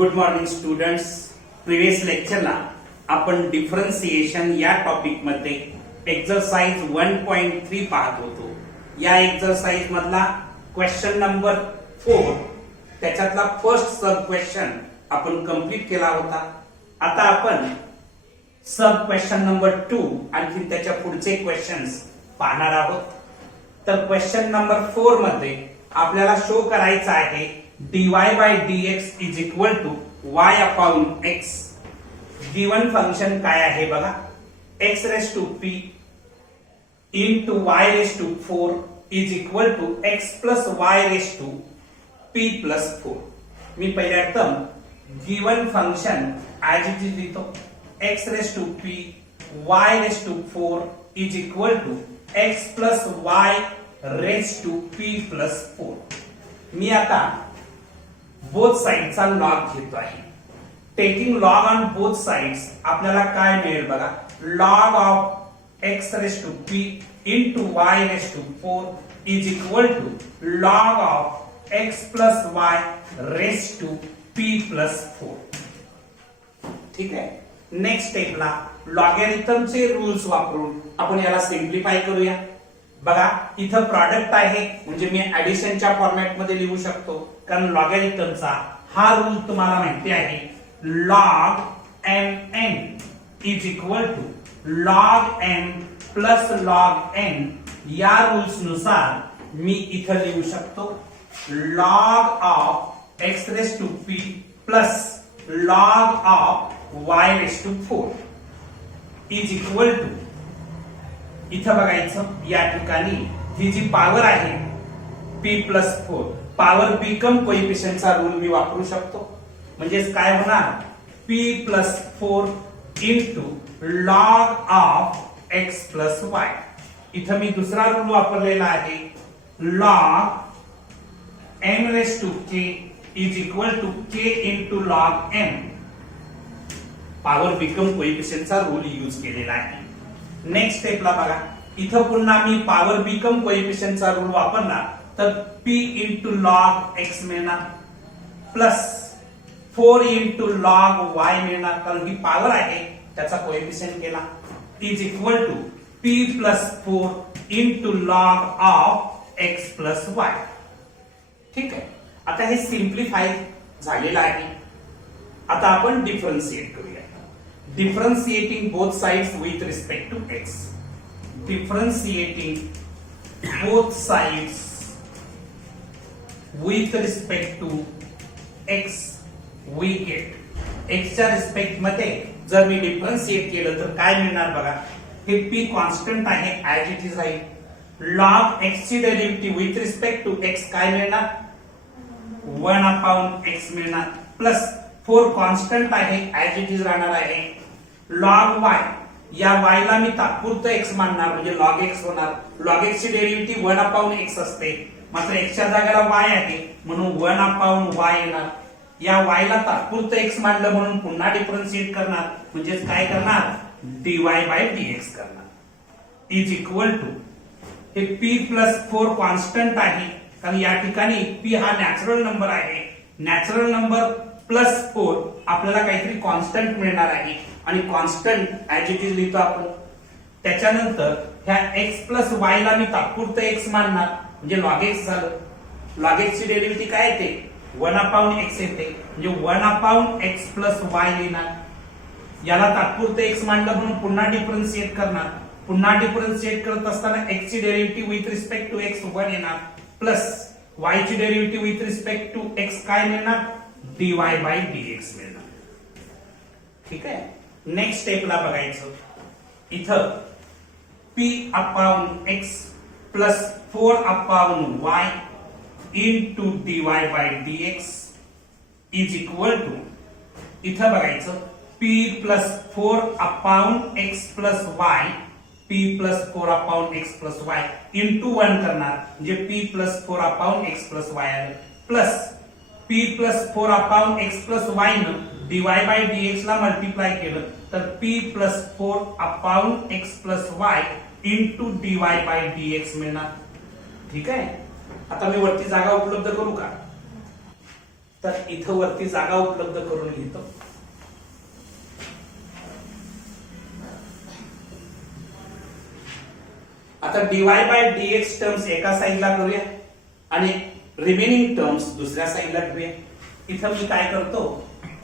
Good morning students. Previous लेक्चरला आपण differentiation या topic मध्ये एक्सरसाइज 1.3 पाहत होतो. या एक्सरसाइज मधला क्वेश्चन नंबर 4 त्याच्यातला फर्स्ट सब क्वेश्चन आपण कंप्लीट केला होता. आता आपण सब क्वेश्चन नंबर 2 आणखी त्याच्या पुढचे क्वेश्चन्स पाहणार आहोत. तर क्वेश्चन नंबर 4 मध्ये आपल्याला शो करायचा आहे dy by dx is equal to y upon x. Given function काय आहे बघा, x raised to p into y raised to 4 is equal to x plus y raised to p plus 4. मी पहिल्या term given function as it is लिहितो. x raised to p y raised to 4 is equal to x plus y raised to p plus 4. मी आता both साइडचा log घेतो आहे. Taking log on both sides आपल्याला काय मिळेल बघा, log of x raise to p into y raise to 4 is equal to log of x plus y raise to p plus 4. ठीक आहे. नेक्स्ट स्टेपला लॉगॅरिथमचे रूल्स वापरून आपण याला सिम्प्लिफाय करूया. बघा इथं प्रॉडक्ट आहे म्हणजे मी ऍडिशनच्या फॉर्मॅट मध्ये लिहू शकतो, कारण लॉगॅरिथमचा हा रूल तुम्हाला माहिती आहे. Log mn is equal to log m plus log n. या रूल्स नुसार मी इथं लिहू शकतो log of x raise to p plus log of y raise to 4 is equal to, इथं बघायचं या ठिकाणी ही जी पॉवर आहे p प्लस 4 पॉवर बिकम कोएफिशियंटचा रूल मी वापरू शकतो. म्हणजेच काय होणार, p plus 4 into log of x plus y. इथं मी दुसरा रूल वापरलेला आहे log m raise to k is equal to k into log m. Power become कोएफिशियंटचा रूल यूज केलेला आहे. नेक्स्ट स्टेपला बघा, इथं पुन्हा मी पॉवर बिकम कोएफिशियंटचा रूल वापरला तर p इंटू लॉग x मिळणार प्लस 4 इंटू लॉग y मिळणार, कारण ही पॉवर आहे त्याचा कोएफिशियंट केला, is equal to p plus 4 into log of x plus y. ठीक आहे. आता हे सिम्प्लिफाय झालेलं आहे. आता आपण डिफरन्शिएट करूया. Differentiating both sides with respect to x. Differentiating both sides with respect to x we get x च्या रिस्पेक्ट मध्ये जर मी डिफरन्शिएट केलं तर काय मिळणार बघा, हे p कॉन्स्टंट आहे ऍज इट इज आहे. लॉग x ची derivative with respect to x काय मिळणार, 1 अपॉन x मिळणार प्लस 4 कॉन्स्टंट आहे ऍज इट इज राहणार आहे. लॉग y, या y ला मी तात्पुरतं x मानणार म्हणजे लॉग x होणार. लॉग x ची डेरिव्हेटिव्ह 1 अपॉन x असते, मात्र x च्या जागेला y आहे म्हणून 1 अपॉन y येणार. या y ला तात्पुरतं x मानलं म्हणून पुन्हा डिफरन्शिएट करणार म्हणजेच काय करणार, dy बाय dx करणार इज इक्वल टू, हे p प्लस 4 कॉन्स्टंट आहे कारण या ठिकाणी p हा नॅचरल नंबर आहे. नॅचरल नंबर प्लस 4 आपल्याला काहीतरी कॉन्स्टंट मिळणार आहे आणि कॉन्स्टंट ऍज इट इज लिहितो आपण. त्याच्यानंतर ह्या x प्लस y ला मी तात्पुरतं x मानणार म्हणजे लॉग x झालं. लॉग x ची डेरिव्हेटिव्ह काय येते, 1 अपॉन x येते म्हणजे 1 अपॉन x प्लस y लिहिणार. याला तात्पुरतं x मानलं म्हणून पुन्हा डिफरन्शिएट करणार. पुन्हा डिफरन्शिएट करत असताना x ची derivative with respect to x 1 येणार प्लस y ची derivative with respect to x काय मिळणार, dy बाय dx मिळणार. ठीक आहे. नेक्स्ट स्टेपला बघायचं, इथं p upon x plus 4 upon y into dy by dx is equal to, इथं बघायचं p plus 4 upon x plus y, p plus 4 upon x plus y into 1 करणार म्हणजे p plus 4 upon x plus y आलं plus p plus 4 upon x plus y न dy by dx ला multiply केलं तर p plus 4 upon x plus y into dy by dx मिळणार. ठीक आहे. आता मी वरती जागा उपलब्ध करू का, तर इथं वरती जागा उपलब्ध करून घेतो. आता डीवाय बाय डीएक्स टर्म्स एका साईडला करूया आणि रिमेनिंग टर्म्स दुसऱ्या साईडला घेऊया. इथं मी काय करतो,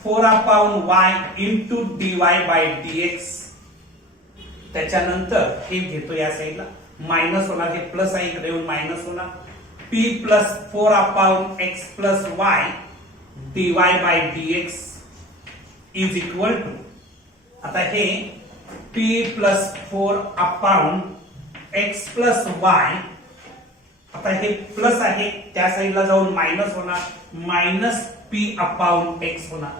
4/y into dy by dx, त्याच्यानंतर हे घेतो या साईडला, मायनस होणार, हे प्लस आहे इकडे येऊन मायनस होणार, p plus 4/x plus y dy by dx is equal to, आता हे p plus 4/x plus y, आता हे प्लस आहे त्या साईडला जाऊन मायनस होणार, मायनस p/x होणार.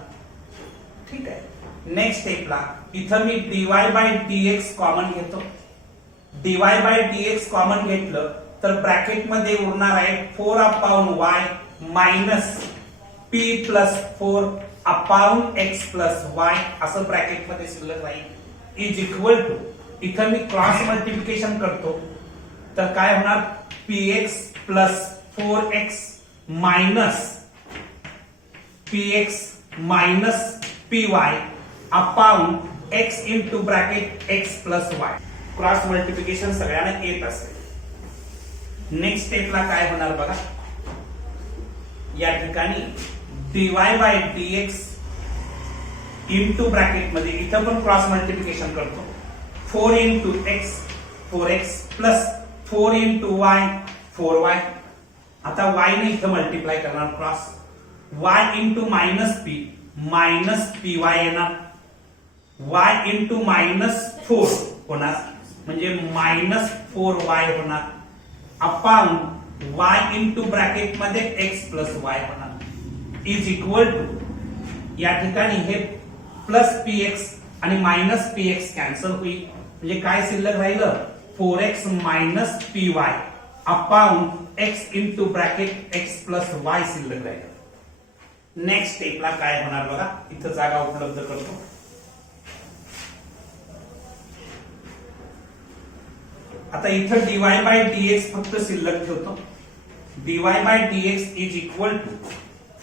ठीक आहे. नेक्स्ट स्टेपला इथं मी dy बाय dx कॉमन घेतो. dy बाय dx कॉमन घेतलं तर ब्रॅकेट मध्ये उरणार आहे 4/y minus p plus 4/x plus y, असं ब्रॅकेट मध्ये शिल्लक राहील, इज इक्वल टू, इथं मी क्रॉस मल्टिप्लिकेशन करतो तर काय होणार, px plus 4x minus px minus py upon x into bracket x plus y. Cross multiplication सगळ्यांना येत असेल. नेक्स्ट स्टेपला काय होणार बघा, या ठिकाणी dy by dx into bracket मध्ये, इथं पण क्रॉस मल्टिप्लिकेशन करतो, 4 into x 4x plus 4 into y 4y. आता y ने इथं मल्टिप्लाय करणार cross, y into minus p minus py येणार, y इंटू मायनस 4 होणार म्हणजे मायनस 4y होणार, अपॉन y इंटू ब्रॅकेट मध्ये x प्लस y होणार, इज इक्वल टू, या ठिकाणी हे प्लस px आणि मायनस px कॅन्सल होईल, म्हणजे काय शिल्लक राहिलं, 4x minus py upon x into bracket x plus y शिल्लक राहिलं. नेक्स्ट स्टेपला काय होणार बघा, इथं जागा उपलब्ध करतो. आता इथं dy बाय dx फक्त शिल्लक ठेवतो. dy by dx is equal to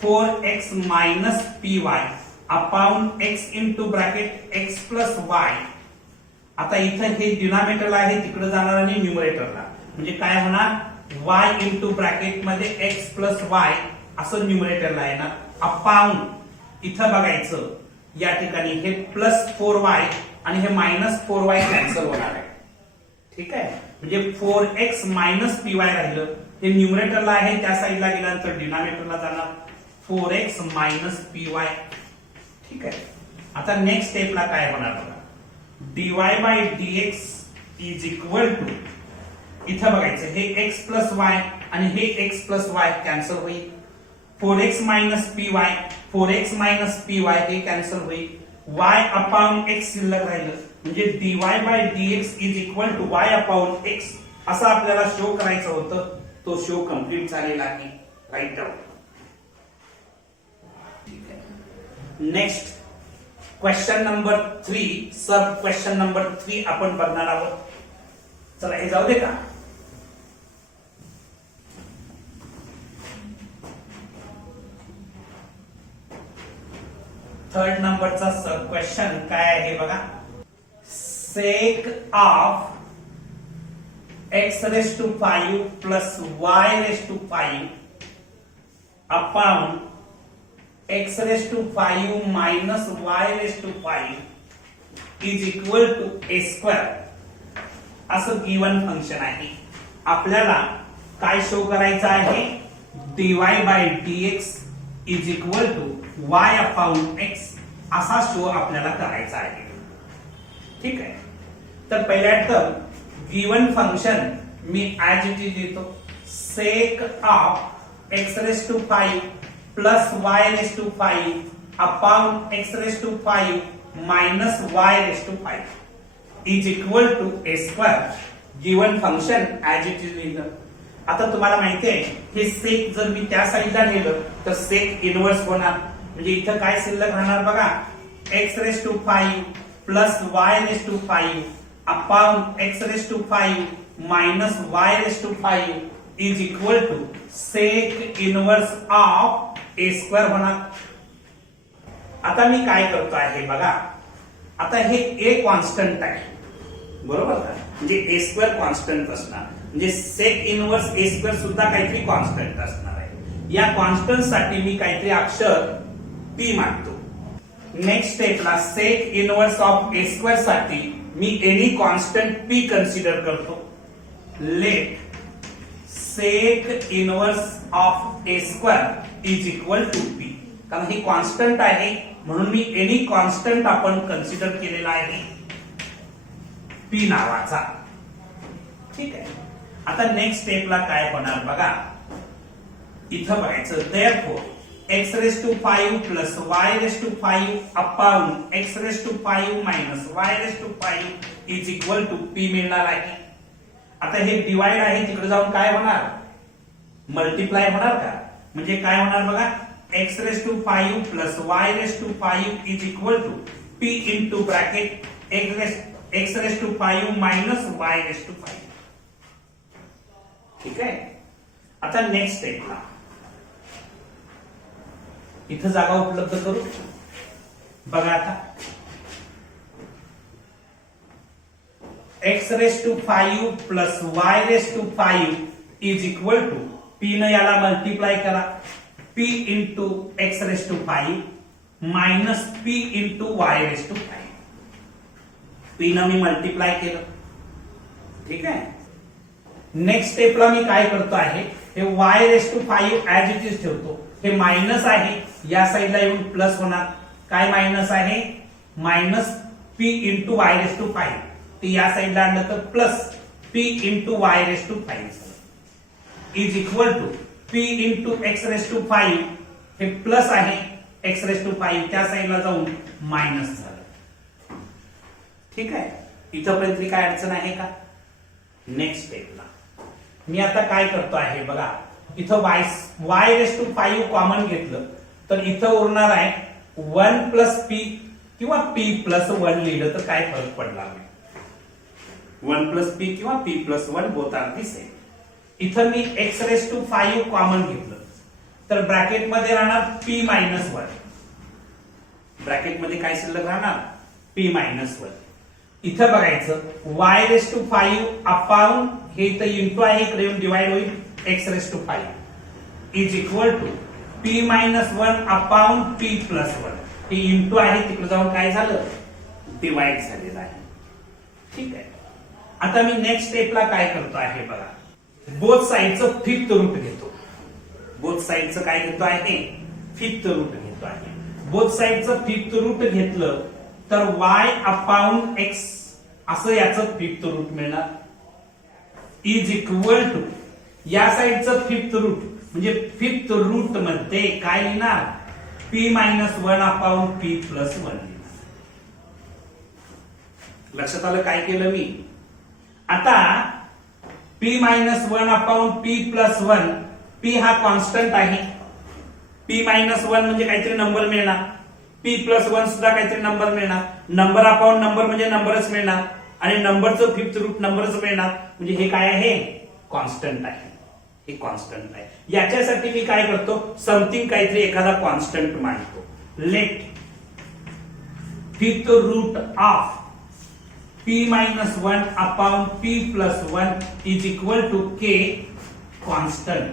4x minus py upon x into bracket x plus y. आता इथं हे डिनॉमिनेटरला आहे, तिकडे जाणार आणि न्यूमरेटरला, म्हणजे काय होणार, y इंटू ब्रॅकेट मध्ये x प्लस y असं न्यूमरेटरला येणार, अपॉन इथं बघायचं या ठिकाणी हे प्लस 4y आणि हे मायनस 4y कॅन्सल होणार आहे. ठीक आहे, म्हणजे 4x मायनस py राहिलं, हे न्यूमरेटरला आहे त्या साईडला गेल्यानंतर डिनॉमिनेटरला जाणार 4x मायनस py. ठीक आहे. आता नेक्स्ट स्टेपला काय होणार बघा, dy by dx is equal to, इथं बघायचं हे x प्लस y आणि हे x प्लस y कॅन्सल होईल, 4x minus py 4x minus py हे कॅन्सल होईल, y अपॉन x शिल्लक राहिलं, म्हणजे dy by dx is equal to y upon x असं आपल्याला शो करायचं होतं. तो शो कंप्लीट झालेला आहे. Write down. Next question number 3, sub question number 3 आपण बघणार आहोत. चला हे जाऊ दे का. थर्ड नंबरचा सब क्वेश्चन काय आहे बघा, sec of x raised to 5 plus y raised to 5 upon x raised to 5 minus y raised to 5 is equal to a square. असं गिवन फंक्शन आहे. आपल्याला काय शो करायचं आहे, dy by dx is equal to y upon x असा show आपल्याला करायचा आहे. ठीक आहे. तर पहिल्या टर्म गिवन फंक्शन मी ऍज इट इज देतो, sec of x raise to 5 plus y raise to 5 upon x raise to 5 minus y raise to 5 is equal to a square. Given function as it is लिहिलं. आता तुम्हाला माहिती आहे हे सेक जर मी त्या साईडला नेलं तर सेक इनवर्स होणार, म्हणजे इथं काय शिल्लक राहणार बघा, x raise to 5 plus y raise to 5 upon x raise to 5 minus y raise to 5 is equal to sec inverse of A square होणार. आता मी काय करतो आहे बघा, आता हे ए कॉन्स्टंट आहे बरोबर का, म्हणजे ए स्क्वेअर कॉन्स्टंट असणार, म्हणजे सेक इनवर्स ए स्क्वेअर सुद्धा काहीतरी कॉन्स्टंट असणार आहे. या कॉन्स्टंट साठी मी काहीतरी अक्षर पी मानतो. नेक्स्ट स्टेपला sec inverse of A square साठी मी एनी कॉन्स्टंट पी कन्सिडर करतो. Let sec inverse of A square is equal to P. कारण ही कॉन्स्टंट आहे म्हणून मी एनी कॉन्स्टंट आपण कन्सिडर केलेला आहे पी नावाचा. ठीक आहे. आता नेक्स्ट स्टेपला काय होणार बघा, इथं बघायचं. Therefore x raised to 5 plus y raised to 5 upon x raised to 5 minus y raised to 5 is equal to p मिळणार आहे. आता हे डिवाइड आहे तिकडे जाऊन काय होणार, मल्टिप्लाय होणार का, म्हणजे काय होणार बघा, x raised to 5 plus y raised to 5 is equal to p into bracket x raised to 5 minus y raised to 5. ठीक आहे. आता नेक्स्ट स्टेपला इथं जागा उपलब्ध करू बघा. आता x raised to 5 plus y raised to 5 is equal to p न याला मल्टिप्लाय करा, p into x raised to 5 minus p into y raised to 5. p न मी मल्टिप्लाय केलं. ठीक आहे. नेक्स्ट स्टेपला मी काय करतो आहे, हे y raised to 5 as it is ठेवतो. हे मायनस आहे, या साईडला येऊन प्लस होणार. काय मायनस आहे, minus p into y raise to 5. ते या साईडला आणलं तर plus p into y raise to 5 is equal to p into x raise to 5. हे प्लस आहे, एक्स रेस टू 5 त्या साईडला जाऊन मायनस झालं. ठीक आहे. इथपर्यंत काय अडचण आहे का. नेक्स्ट स्टेपला मी आता काय करतो आहे बघा, इथं y रेस टू 5 कॉमन घेतलं तर इथं उरणार आहे 1 प्लस पी किंवा p प्लस 1 लिहिलं तर काय फरक पडला नाही. 1 प्लस पी किंवा p plus 1 both are the same. इथं मी x रेस टू 5 कॉमन घेतलं तर ब्रॅकेट मध्ये राहणार p मायनस 1. ब्रॅकेट मध्ये काय शिल्लक राहणार, p मायनस 1. इथं बघायचं y रेस टू 5 अपॉन हे इथं इंटू आहे, इकडे येऊन डिवाइड होईल x raise to 5 is equal to p minus 1 upon p plus 1. हे इंटू आहे, तिकडे जाऊन काय झालं, डिवाइड झालेलं आहे. ठीक आहे. आता मी नेक्स्ट स्टेपला काय करतो आहे बघा, बोथ साइडचं फिफ्थ रूट घेतो. बोथ साइडचं काय घेतो आहे, फिफ्थ रूट घेतो आहे. बोथ साइडचं फिफ्थ रूट घेतलं तर y अपॉन x असं याचं फिफ्थ रूट मिळणार इज इक्वल टू या साइडचं फिफ्थ रूट म्हणजे फिफ्थ रूट मध्ये काय लिहिणार, p minus 1 upon p plus 1 लिहिणार. लक्षात आलं काय केलं मी. आता p minus 1 upon p plus 1, p हा कॉन्स्टंट आहे. p मायनस 1 म्हणजे काहीतरी नंबर मिळणार, p प्लस 1 सुद्धा काहीतरी नंबर मिळणार. नंबर अपॉन नंबर म्हणजे नंबरच मिळणार आणि नंबरचं फिफ्थ रूट नंबरच मिळणार. म्हणजे हे काय आहे, कॉन्स्टंट आहे. हे कॉन्स्टंट आहे. याच्यासाठी मी काय करतो, समथिंग काहीतरी एखादा कॉन्स्टंट मांडतो. Let fifth root of p minus 1 upon p plus 1 is equal to k constant.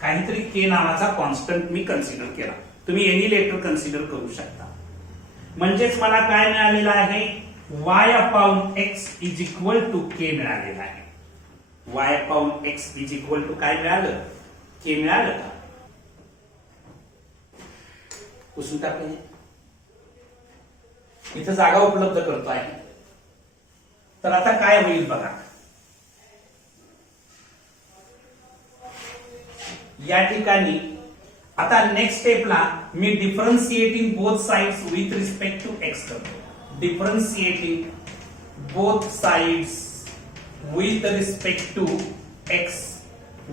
काहीतरी k नावाचा कॉन्स्टंट मी कन्सिडर केला. तुम्ही एनी लेटर कन्सिडर करू शकता. म्हणजेच मला काय मिळालेलं आहे, y upon x is equal to k मिळालेला आहे. y upon x is equal to काय मिळालं, k मिळालं का. पुसून टाकले. इथं जागा उपलब्ध करतो आहे. तर आता काय होईल बघा, या ठिकाणी आता नेक्स्ट स्टेपला मी differentiating both sides with respect to x करतो. Differentiating both sides with respect to x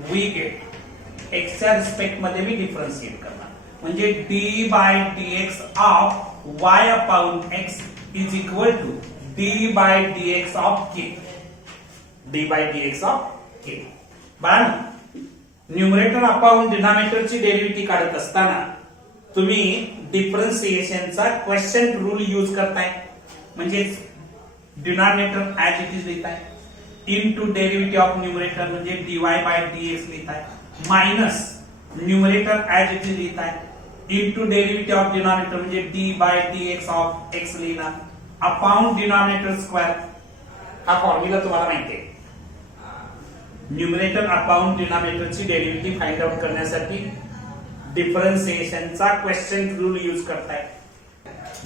we get x च्या रिस्पेक्ट मध्ये मी डिफरन्शिएट करणार. म्हणजे d by dx of y upon x is equal to d by dx of k. d by dx of k. बाळा numerator upon डिनॉमिनेटरची derivative काढत असताना तुम्ही डिफरन्सिएशनचा क्वेश्चन रूल यूज करताय, म्हणजे डिनॉमिनेटर ऍज इट इज लिहिताय, इनटू डेरिव्हेटिव्ह ऑफ न्यूमरेटर म्हणजे डीवाय बाय डीएक्स लिहिताय, minus numerator as it is लिहिताय, इनटू डेरिव्हेटिव्ह ऑफ डिनॉमिनेटर म्हणजे d by dx of x लिहिला, अपॉन डिनॉमिनेटर स्क्वेअर. हा formula तुम्हाला माहिती आहे. न्यूमरेटर अपॉन डिनॉमिनेटरची डेरिव्हेटिव्ह फाइंड आउट करण्यासाठी डिफरन्सिएशनचा क्वेश्चन रूल यूज करताय.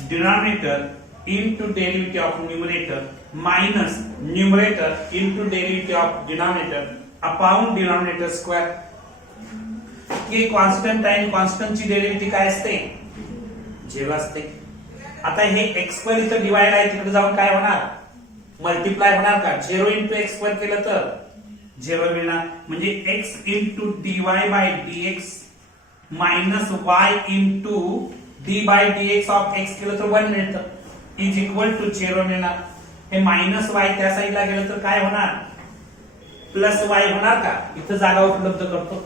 Denominator into derivative of numerator minus numerator into derivative of denominator upon denominator square. हे कॉन्स्टंट आहे, कॉन्स्टंट ची डेरिव्हेटिव्ह काय असते? झिरो असते. आता हे x स्क्वेअर इथं डिवाइड आहे, तिकडे जाऊन काय होणार? मल्टिप्लाय होणार का? 0 into x स्क्वेअर केलं तर 0 मिळणार, म्हणजे x into dy by dx minus y into d by dx of x केलं तर 1 मिळतं, इज इक्वल टू 0 मिळणार. हे मायनस वाय त्या साईडला गेलं तर काय होणार? प्लस वाय होणार का? इथं जागा उपलब्ध करतो.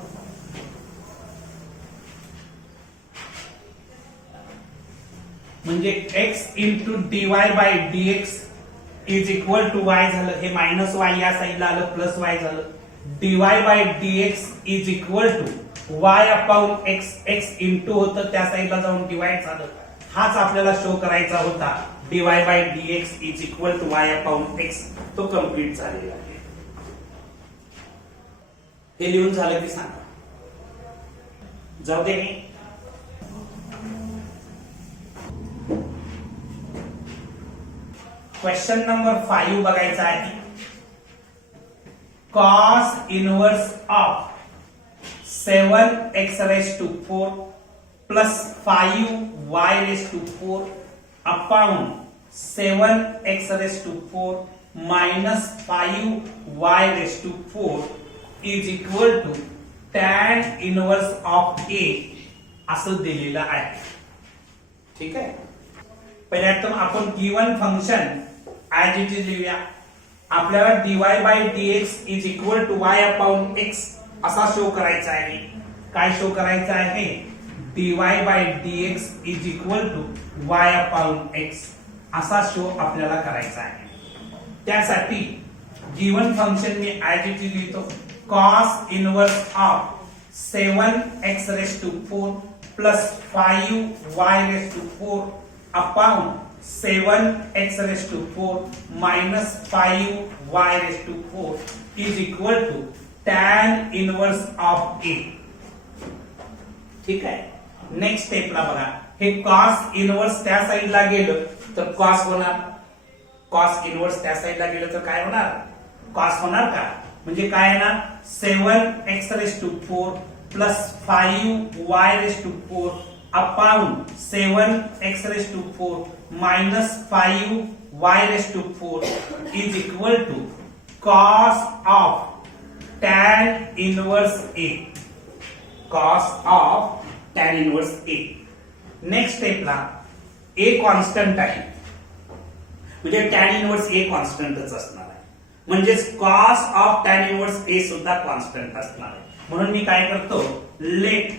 म्हणजे x into dy by dx is equal to y झालं. हे मायनस वाय या साईडला आलं, प्लस वाय झालं. Dy by dx is equal to y upon x, x into होतं त्या साईडला जाऊन डिवाइड झालं. हाच आपल्याला शो करायचा होता. dy by dx is equal to y upon x. तो कंप्लीट झालेला आहे. हे लिहून झालं की सांगा. जाऊ दे. क्वेश्चन नंबर 5 बघायचा आहे. cos inverse of 7x raised to 4 plus 5y raised to 4 upon 7x raised to 4 minus 5y raised to 4 is equal to tan inverse of a असं दिलेलं आहे. ठीक आहे. पहिल्यांदा आपण given function as it is लिहूया. आपल्याला dy by dx is equal to y upon x असा शो करायचा आहे. काय शो करायचा आहे? dy by dx is equal to y upon x असा शो आपल्याला करायचा आहे. त्यासाठी गिवन फंक्शन मी ऍज इट इज लिहितो. cos inverse of 7x raised to 4 plus 5y raised to 4 upon 7x raised to 4 minus 5y raised to 4 is equal to tan inverse of a. ठीक आहे. Next स्टेपला बघा. हे cos inverse त्या साईडला गेलं तर cos होणार. cos इनवर्स त्या साईडला गेलं तर काय होणार? cos होणार का? म्हणजे काय येणार? 7x raised to 4 plus 5y raised to 4 upon 7x raised to 4 minus 5y raised to 4 is equal to cos of tan inverse a. cos of tan inverse a. Next स्टेपला a कॉन्स्टंट आहे, म्हणजे tan inverse a कॉन्स्टंटच असणार आहे. म्हणजेच cos of tan inverse a सुद्धा constant असणार आहे. म्हणून मी काय करतो? Let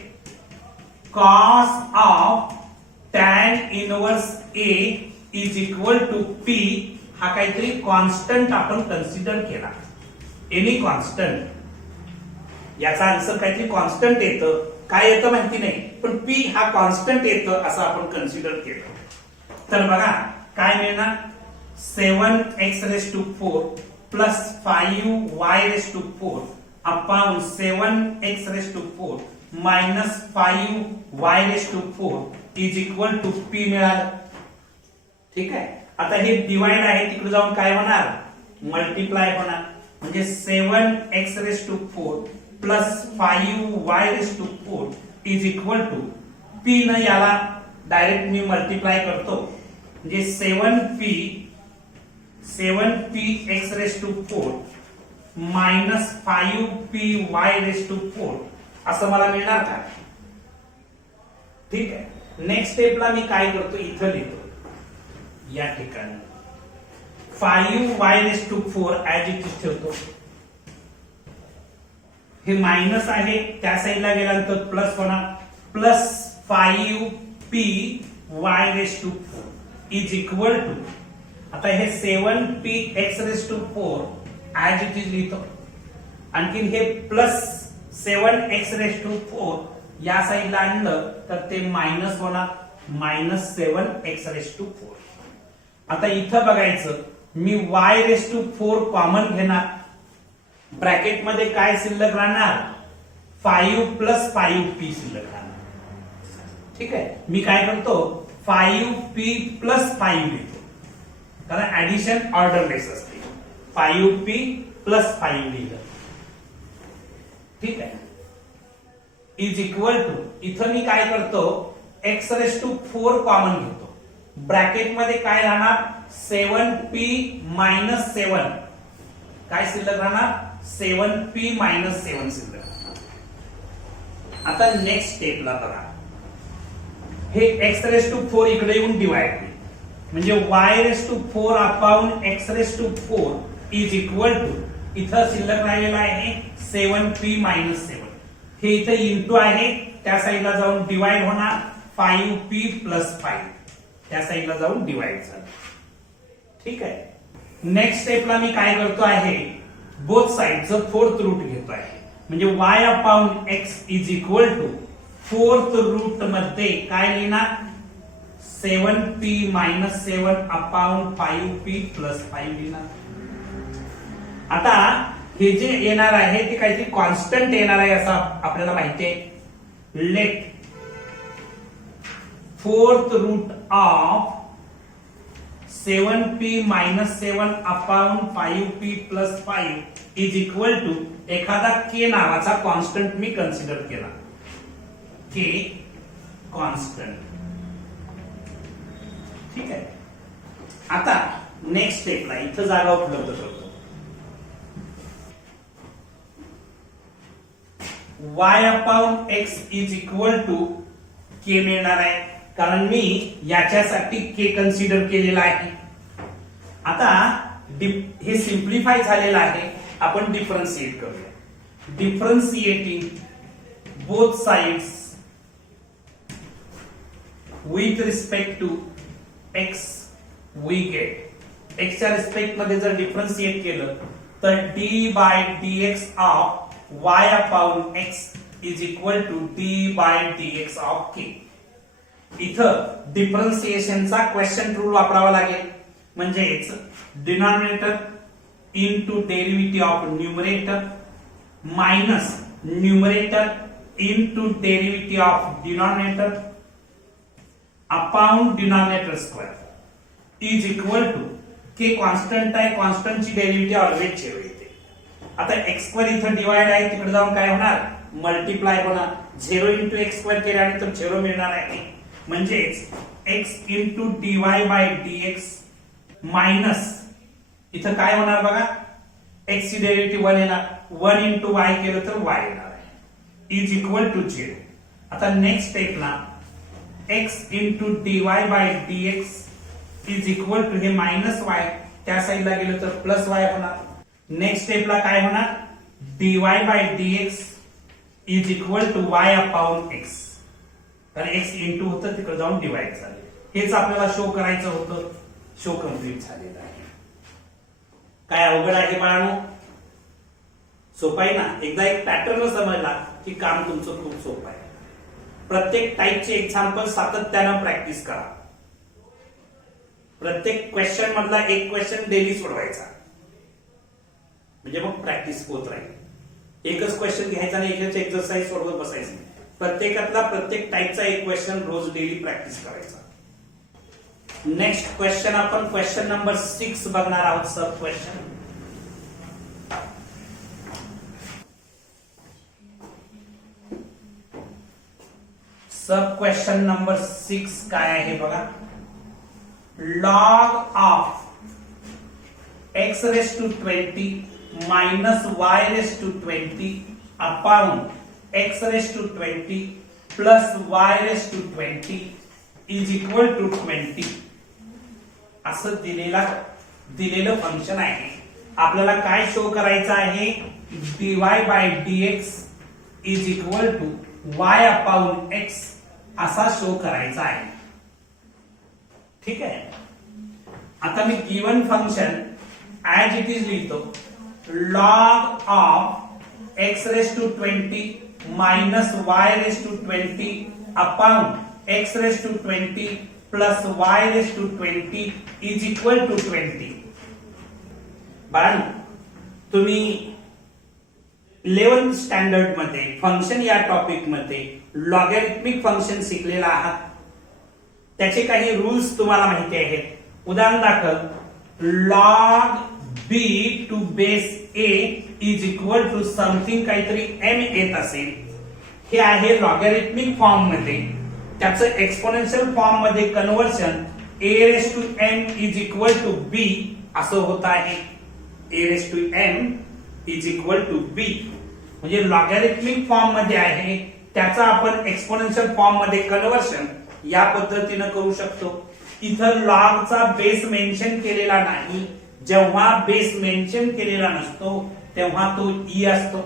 cos of tan inverse a is equal to p. हा काहीतरी कॉन्स्टंट आपण कन्सिडर केला. एनी कॉन्स्टंट, याचा आन्सर काहीतरी कॉन्स्टंट येतं. काय येतं माहिती नाही, पण p हा कॉन्स्टंट येतं असं आपण कन्सिडर केलं. तर बघा काय मिळणार? 7x raised to 4 plus 5y raised to 4 upon 7x raised to 4 minus 5y raised to 4 is equal to p मिळालं. ठीक आहे. आता हे डिवाइड आहे, तिकडे जाऊन काय होणार? मल्टिप्लाय होणार. म्हणजे 7x raised to 4 plus 5y raised to 4 is equal to p न याला डायरेक्ट मी मल्टिप्लाय करतो. म्हणजे 7p x raised to 4 minus 5py raised to 4 असं मला मिळणार का? ठीक आहे. नेक्स्ट स्टेपला मी काय करतो? इथं लिहितो या ठिकाणी 5y raised to 4 as it is ठेवतो. हे मायनस आहे, त्या साईडला गेल्यानंतर प्लस होणार, plus 5p y raise to 4 is equal to, आता हे 7p x raise to 4 as it is लिहितो, आणखीन हे प्लस 7x रेस टू 4 या साईडला आणलं तर ते मायनस होणार, मायनस 7x रेस टू 4. आता इथं बघायचं, मी y रेस टू 4 कॉमन घेणार, ब्रॅकेट मध्ये काय शिल्लक राहणार, 5 प्लस 5p शिल्लक राहणार. ठीक आहे, मी काय करतो 5p प्लस 5 लिहितो, कारण ऍडिशन ऑर्डरलेस असते. 5p प्लस 5 लिहिलं. ठीक आहे, इज इक्वल टू, इथं मी काय करतो x रेस टू 4 कॉमन घेतो, ब्रॅकेट मध्ये काय राहणार 7p मायनस 7, काय शिल्लक राहणार 7p मायनस 7 शिल्लक. आता नेक्स्ट स्टेपला बघा, हे x रेस टू 4 इकडे येऊन डिवाइड होईल, म्हणजे y raise to 4 upon x raise to 4 is equal to, इथं शिल्लक राहिलेला आहे 7p मायनस 7, हे इथं इंटू आहे, त्या साईडला जाऊन डिवाइड होणार 5p प्लस 5, त्या साईडला जाऊन डिवाइड झालं. ठीक आहे, नेक्स्ट स्टेपला मी काय करतो आहे, बोथ साइडचं फोर्थ रूट घेतो आहे, म्हणजे y upon x is equal to fourth root मध्ये काय लिहिणार 7p minus 7 upon 5p plus 5 लिहिणार. आता हे जे येणार आहे ते काहीतरी कॉन्स्टंट येणार आहे असं आपल्याला माहिती आहे. Let fourth root of 7p minus 7 upon 5p plus 5 is equal to, एखादा k नावाचा कॉन्स्टंट मी कन्सिडर केला, k कॉन्स्टंट. ठीक आहे, आता नेक्स्ट स्टेपला इथं जागा उपलब्ध करतो, y upon x is equal to k मिळणार आहे, कारण मी याच्यासाठी k कन्सिडर केलेला आहे. आता हे सिंप्लिफाय झालेलं आहे, आपण डिफरन्शिएट करूया. Differentiating both sides with respect to x we get, x च्या रिस्पेक्ट मध्ये जर डिफरन्शिएट केलं तर d by dx of y upon x is equal to d by dx of k. इथं डिफरन्शिएशनचा क्वेश्चन रूल वापरावा लागेल, म्हणजेच denominator into derivative of numerator minus numerator into derivative of denominator upon denominator square is equal to, k constant आहे, कॉन्स्टंटची derivative always 0 येते. आता x square इथं डिवाइड आहे, तिकडे जाऊन काय होणार मल्टिप्लाय होणार, 0 इंटू x स्क्वेअर केल्यानंतर 0 मिळणार आहे, म्हणजेच x into dy by dx minus इथं काय होणार बघा, x ची डेरिव्हेटिव्ह 1 येणार, 1 इंटू y केलं तर y येणार आहे, इज इक्वल टू 0. आता नेक्स्ट स्टेपला x into dy by dx is equal to, हे मायनस y त्या साईडला गेलं तर प्लस y होणार. नेक्स्ट स्टेपला काय होणार dy by dx is equal to y upon x, कारण x इंटू होतं तिकडे जाऊन डिवाइड झाले. हेच आपल्याला शो करायचं होतं, शो कम्प्लीट झालेलं आहे. काय अवघड आहे बाळांनो, सोपं आहे ना. एकदा एक पॅटर्न समजला की काम तुमचं खूप सोपं आहे. प्रत्येक टाईपचे एक्झाम्पल सातत्यानं प्रॅक्टिस करा. प्रत्येक क्वेश्चन मधला एक क्वेश्चन डेली सोडवायचा, म्हणजे मग प्रॅक्टिस होत राहील. एकच क्वेश्चन घ्यायचा आणि एकच एक्सरसाइज सोडवत बसायचं. प्रत्येकातला प्रत्येक टाईपचा एक क्वेश्चन रोज डेली प्रॅक्टिस करायचा. नेक्स्ट क्वेश्चन आपण क्वेश्चन नंबर 6 बघणार आहोत. सब क्वेश्चन नंबर 6 काय आहे बघा. log of x raised to 20 minus y raised to 20 upon x raised to 20 plus y raised to 20 is equal to 20 असं दिलेलं फंक्शन आहे. आपल्याला काय शो करायचं आहे, dy by dx is equal to y upon x असा show करायचा आहे. ठीक आहे. आता मी given function as it is लिहितो. log of x raise to 20 minus y raise to 20 upon x raise to 20 plus y raise to 20 is equal to 20. बाळांनो, तुम्ही 11th स्टँडर्ड मध्ये फंक्शन या टॉपिक मध्ये लॉगॅरिथमिक फंक्शन शिकलेला आहात. त्याचे काही रूल्स तुम्हाला माहिती आहेत. उदाहरण दाखल log b to base a is equal to something काहीतरी m येत असेल. हे आहे लॉगॅरिथमिक फॉर्म मध्ये. त्याचं एक्सपोनेन्शियल फॉर्म मध्ये conversion a raise to m is equal to b असं होत आहे. a raise to m is equal to b म्हणजे लॉगॅरिथमिक फॉर्म मध्ये आहे. त्याचा आपण एक्सपोनेन्शियल फॉर्म मध्ये कन्व्हर्शन या पद्धतीने करू शकतो. इथं लॉग चा बेस मेन्शन केलेला नाही. जेव्हा बेस मेन्शन केलेला नसतो तेव्हा तो e असतो.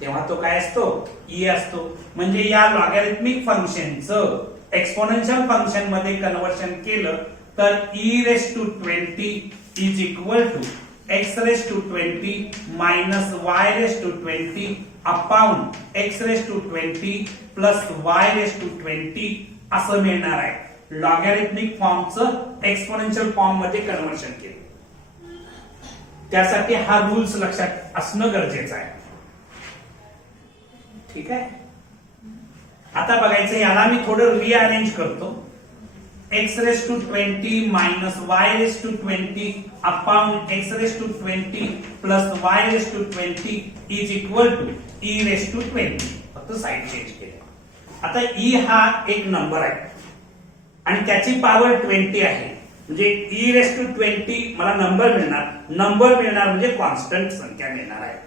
तेव्हा तो काय असतो? e असतो. म्हणजे या लॉगॅरिथमिक फंक्शनचं एक्सपोनेन्शियल फंक्शन मध्ये कन्व्हर्शन केलं तर e raise to 20 is equal to x raise to 20 minus y raise to 20 upon x raise to 20 plus y raise to 20 असं मिळणार आहे. लॉगॅरिथमिक फॉर्मचं एक्सपोनेन्शियल फॉर्म मध्ये कन्व्हर्शन केलं. त्यासाठी हा रूल्स लक्षात असणं गरजेचं आहे. ठीक आहे. आता बघायचं, याला मी थोडं रिअरेंज करतो. x raise to 20 minus y raise to 20 upon x raise to 20 plus y raise to 20 is equal to e raise to 20. फक्त साइड चेंज केले. आता e हा एक नंबर आहे आणि त्याची पॉवर 20 आहे. म्हणजे e रेस टू 20 मला नंबर मिळणार. नंबर मिळणार म्हणजे कॉन्स्टंट संख्या मिळणार आहे.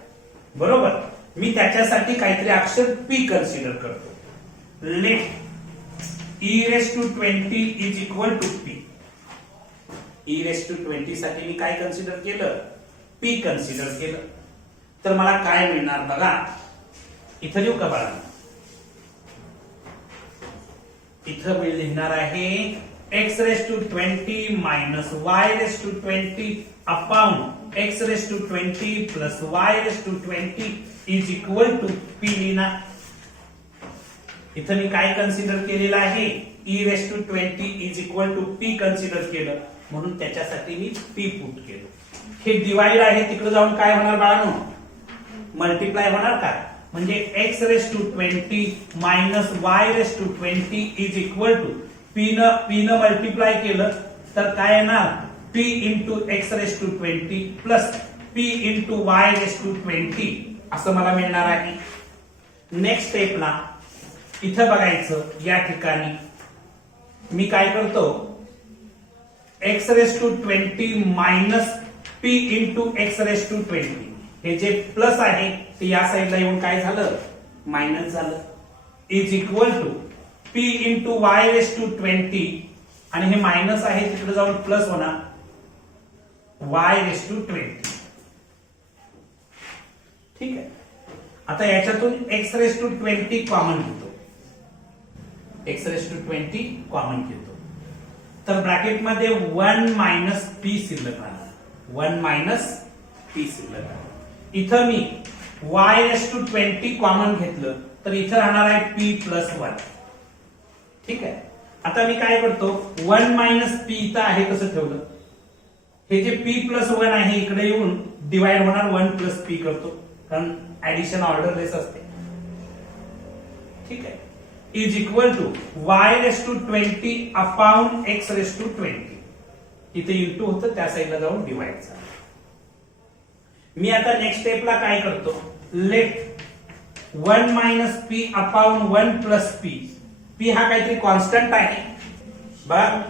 बरोबर. मी त्याच्यासाठी काहीतरी अक्षर p कन्सिडर करतो. Let e raise to 20 is equal to p. e raise to 20 साठी मी काय कन्सिडर केलं? p कन्सिडर केलं. तर मला काय मिळणार बघा. इथं लिहू का बाळा? इथं मी लिहिणार आहे x raise to 20 minus y raise to 20 upon x raise to 20 plus y raise to 20 is equal to p लिहिणार. इथं मी काय कन्सिडर केलेलं आहे? e raise to 20 is equal to p consider केलं म्हणून त्याच्यासाठी मी p पुट केलं. हे डिवाइड आहे, तिकडे जाऊन काय होणार बाळांनो? मल्टिप्लाय होणार का? म्हणजे x raise to 20 minus y raise to 20 is equal to p न मल्टिप्लाय केलं तर काय येणार? p into x raise to 20 plus p into y raise to 20 असं मला मिळणार आहे. नेक्स्ट स्टेपला इथं बघायचं, या ठिकाणी मी काय करतो? x raise to 20 minus p into x raise to 20. हे जे प्लस आहे ते या साईडला येऊन काय झालं? मायनस झालं. Is equal to p into y raise to 20 आणि हे मायनस आहे तिकडे जाऊन प्लस होणार y रेस टू 20. ठीक आहे. आता याच्यातून x रेस टू 20 कॉमन घेतो. x रेस टू 20 कॉमन घेतो तर ब्रॅकेट मध्ये 1 मायनस p शिल्लक राहणार. 1 मायनस p शिल्लक राहणार. इथं मी y रेस टू 20 कॉमन घेतलं तर इथं राहणार आहे p प्लस 1. ठीक आहे. आता मी काय करतो? 1 मायनस p इथं आहे कसं ठेवलं? हे जे p प्लस 1 आहे इकडे येऊन डिवाइड होणार 1 प्लस p करतो, कारण ऍडिशन ऑर्डरलेस असते. ठीक आहे. Is equal to y raise to 20 upon x raise to 20. इथे इंटू होतं, त्या साईडला जाऊन डिवाइड झालं. मी आता नेक्स्ट स्टेपला काय करतो? Let 1 minus p upon 1 plus p. p हा काहीतरी कॉन्स्टंट आहे. बघा,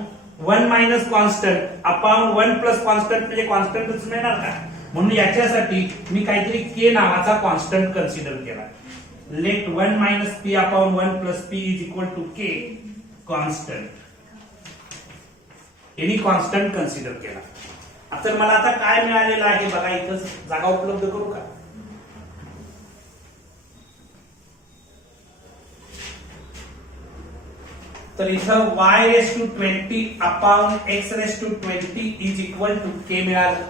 1 minus constant upon 1 plus constant म्हणजे कॉन्स्टंटच मिळणार का? म्हणून याच्यासाठी मी काहीतरी k नावाचा कॉन्स्टंट कन्सिडर केला. Let 1 minus p upon 1 plus p is equal to k constant. यांनी कॉन्स्टंट कन्सिडर केला. तर मला आता काय मिळालेलं आहे बघा. इथं जागा उपलब्ध करू का? तर इथं y raise to 20 upon x raise to 20 is equal to k मिळालं.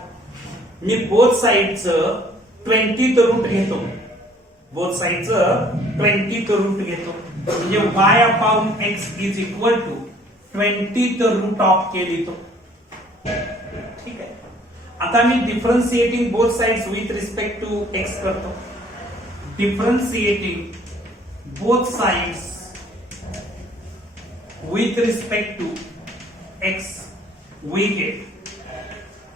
मी बोथ साइडचं 20 th रूट घेतो, बोथ साइडचं 20 th रूट घेतो, म्हणजे y upon x is equal to 20 th root of k लिहितो. ठीक आहे. आता मी differentiating both sides with respect to x करतो. डिफरन्शिएटिंग बोथ साइड्स with respect to x we get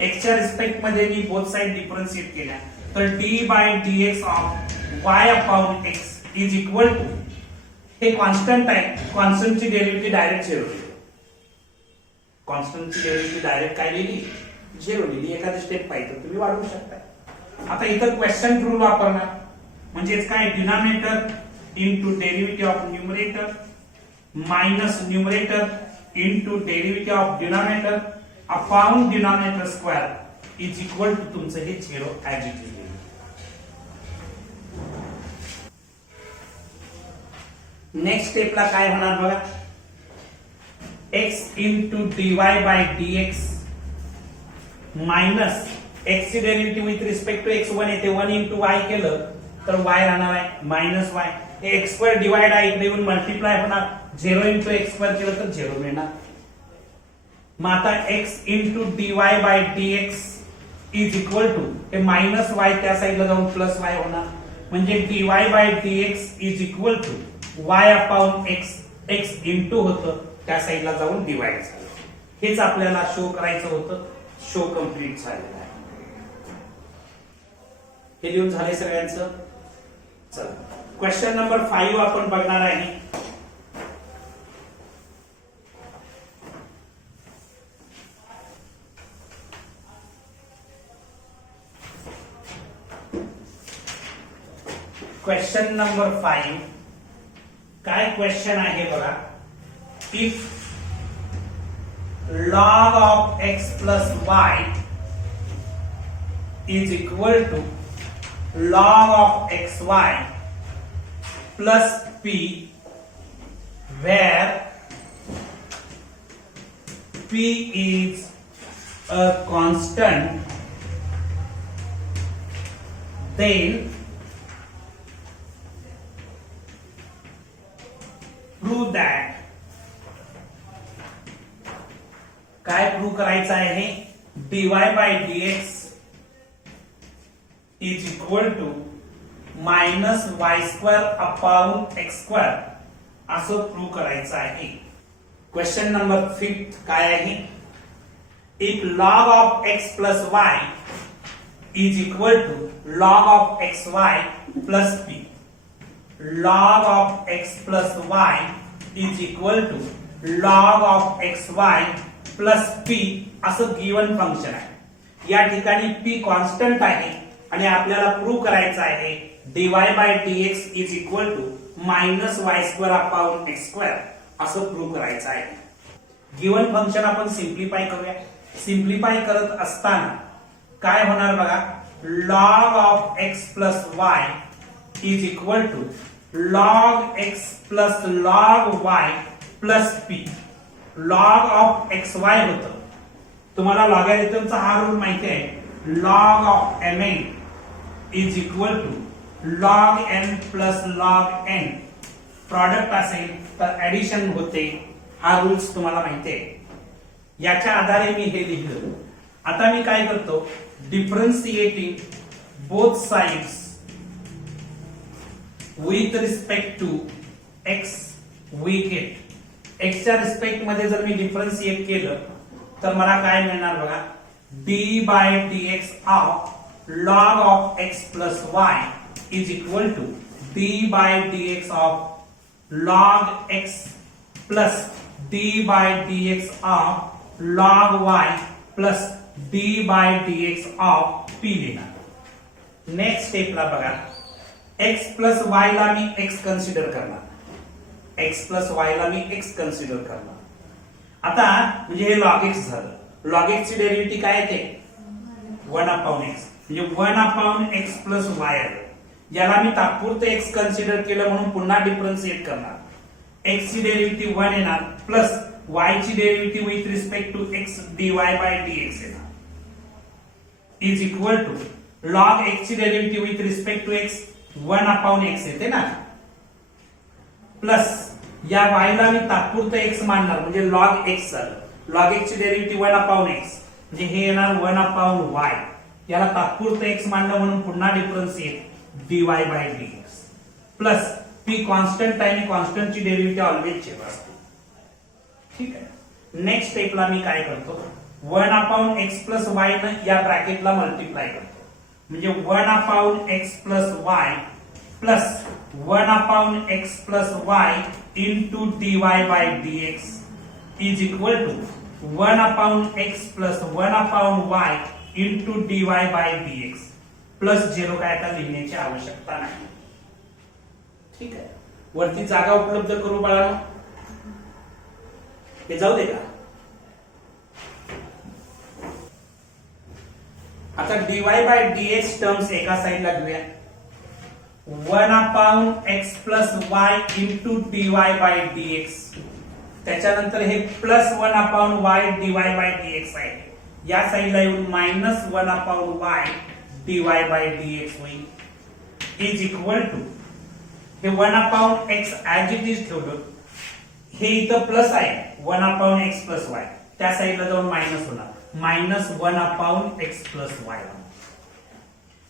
x च्या रिस्पेक्ट मध्ये मी बोथ साइड डिफरन्शिएट केल्या तर d by dx of y upon x is equal to, हे कॉन्स्टंट आहे, कॉन्स्टंटची डेरिव्हेटिव्ह डायरेक्ट झिरो लिहिली, कॉन्स्टंटची डेरिव्हेटिव्ह डायरेक्ट काय लिहिली, झिरो लिहिली. एखादी स्टेप पाहिजे तुम्ही वाढवू शकता. आता इथं क्वेश्चन रूल वापरणार, म्हणजेच काय, denominator into derivative of numerator minus numerator into derivative of denominator upon denominator square is equal to तुमचं हे zero as it is. Next स्टेपला काय होणार बघा, x into dy by dx minus x ची derivative with respect to x1 येते, 1 into y केलं तर y राहणार आहे minus y, x square divide आहे, इकडे येऊन मल्टिप्लाय होणार, 0 इंटू एक्स स्क्वेअर केलं तर 0 मिळणार. मग आता x into dy by dx is equal to, हे मायनस y त्या साईडला जाऊन प्लस y होणार, म्हणजे dy by dx is equal to y upon x, x into होतं त्या साईडला जाऊन डिवाइड झालं. हेच आपल्याला शो करायचं होतं, शो कंप्लीट झालेलं आहे. हे लिहून झाले सगळ्यांचं. चला क्वेश्चन नंबर 5 आपण बघणार आहे. क्वेश्चन नंबर 5 काय क्वेश्चन आहे बघा, if log of x plus y is equal to log of xy plus p, where p is a constant, then prove that, काय प्रूव्ह करायचं आहे, dy by dx is equal to minus y square upon x square असं prove करायचं आहे. Question number 5 काय आहे, if log of x plus y is equal to log of xy plus p, log of x plus y is equal to log of xy plus p असं given function आहे. या ठिकाणी p constant आहे आणि आपल्याला prove करायचं आहे dy by dx is equal to minus y square upon x square असं प्रूव्ह करायचं आहे. गिवन फंक्शन आपण सिम्प्लिफाय करूया. सिम्प्लिफाय करत असताना काय होणार बघा, log of x plus y is equal to log x plus log y plus p. log of xy होतं, तुम्हाला लॉगॅरिथमचा हा रूल माहिती आहे, log of mn is equal to log n plus log n. Product असेल तर addition होते, हा रूल्स तुम्हाला माहिती आहे. याच्या आधारे मी हे लिहिलं. आता मी काय करतो, differentiating both sides with respect to x we get, x च्या रिस्पेक्ट मध्ये जर मी डिफरन्शिएट केलं तर मला काय मिळणार बघा, d by dx of log of x plus y is equal to d by dx of log x plus d by dx of log y plus d by dx of p लिहिणार. Next स्टेपला बघा, x plus y ला मी x consider करणार, x plus y ला मी x consider करणार. आता म्हणजे हे log x झालं, log x ची डेरिव्हेटिव्ह काय येते 1 अपॉन x, म्हणजे 1 अपॉन x प्लस y आलं. याला मी तात्पुरतं x कन्सिडर केलं म्हणून पुन्हा डिफरन्शिएट करणार. x ची डेरिव्हेटिव्ह 1 येणार प्लस y ची derivative with respect to x dy by dx येणार is equal to log x ची derivative with respect to x 1 upon x येते ना प्लस या y ला मी तात्पुरतं x मानणार म्हणजे log x झालं log x ची डेरिव्हेटिव्ह 1 अपॉन x म्हणजे हे येणार 1 अपॉन y याला तात्पुरतं x मानलं म्हणून पुन्हा differentiate dy by dx plus p constant आणि कॉन्स्टंट ची डेरिव्हेटिव्ह ऑलवेज चेक असते ठीक आहे नेक्स्ट स्टेपला मी काय करतो 1 अपॉन x प्लस y न या ब्रॅकेटला मल्टिप्लाय करतो म्हणजे 1 upon x plus y plus 1 upon x plus y into dy by dx is equal to 1 upon x plus 1 upon y into dy by dx plus 0 काय आता लिहिण्याची आवश्यकता नाही ठीक आहे वरती जागा उपलब्ध करू बाळांनो हे जाऊ दे का आता dy by dx टर्म्स एका साइडला घेऊया 1 upon x plus y into dy by dx त्याच्यानंतर हे plus 1 upon y dy by dx आहे या साइडला येऊन minus 1 upon y dy by dx होईल इज इक्वल टू हे 1 upon x as it is ठेवलं हे इथं प्लस आहे 1 अपॉन x प्लस y त्या साइडला जाऊन मायनस होणार minus 1 upon x plus y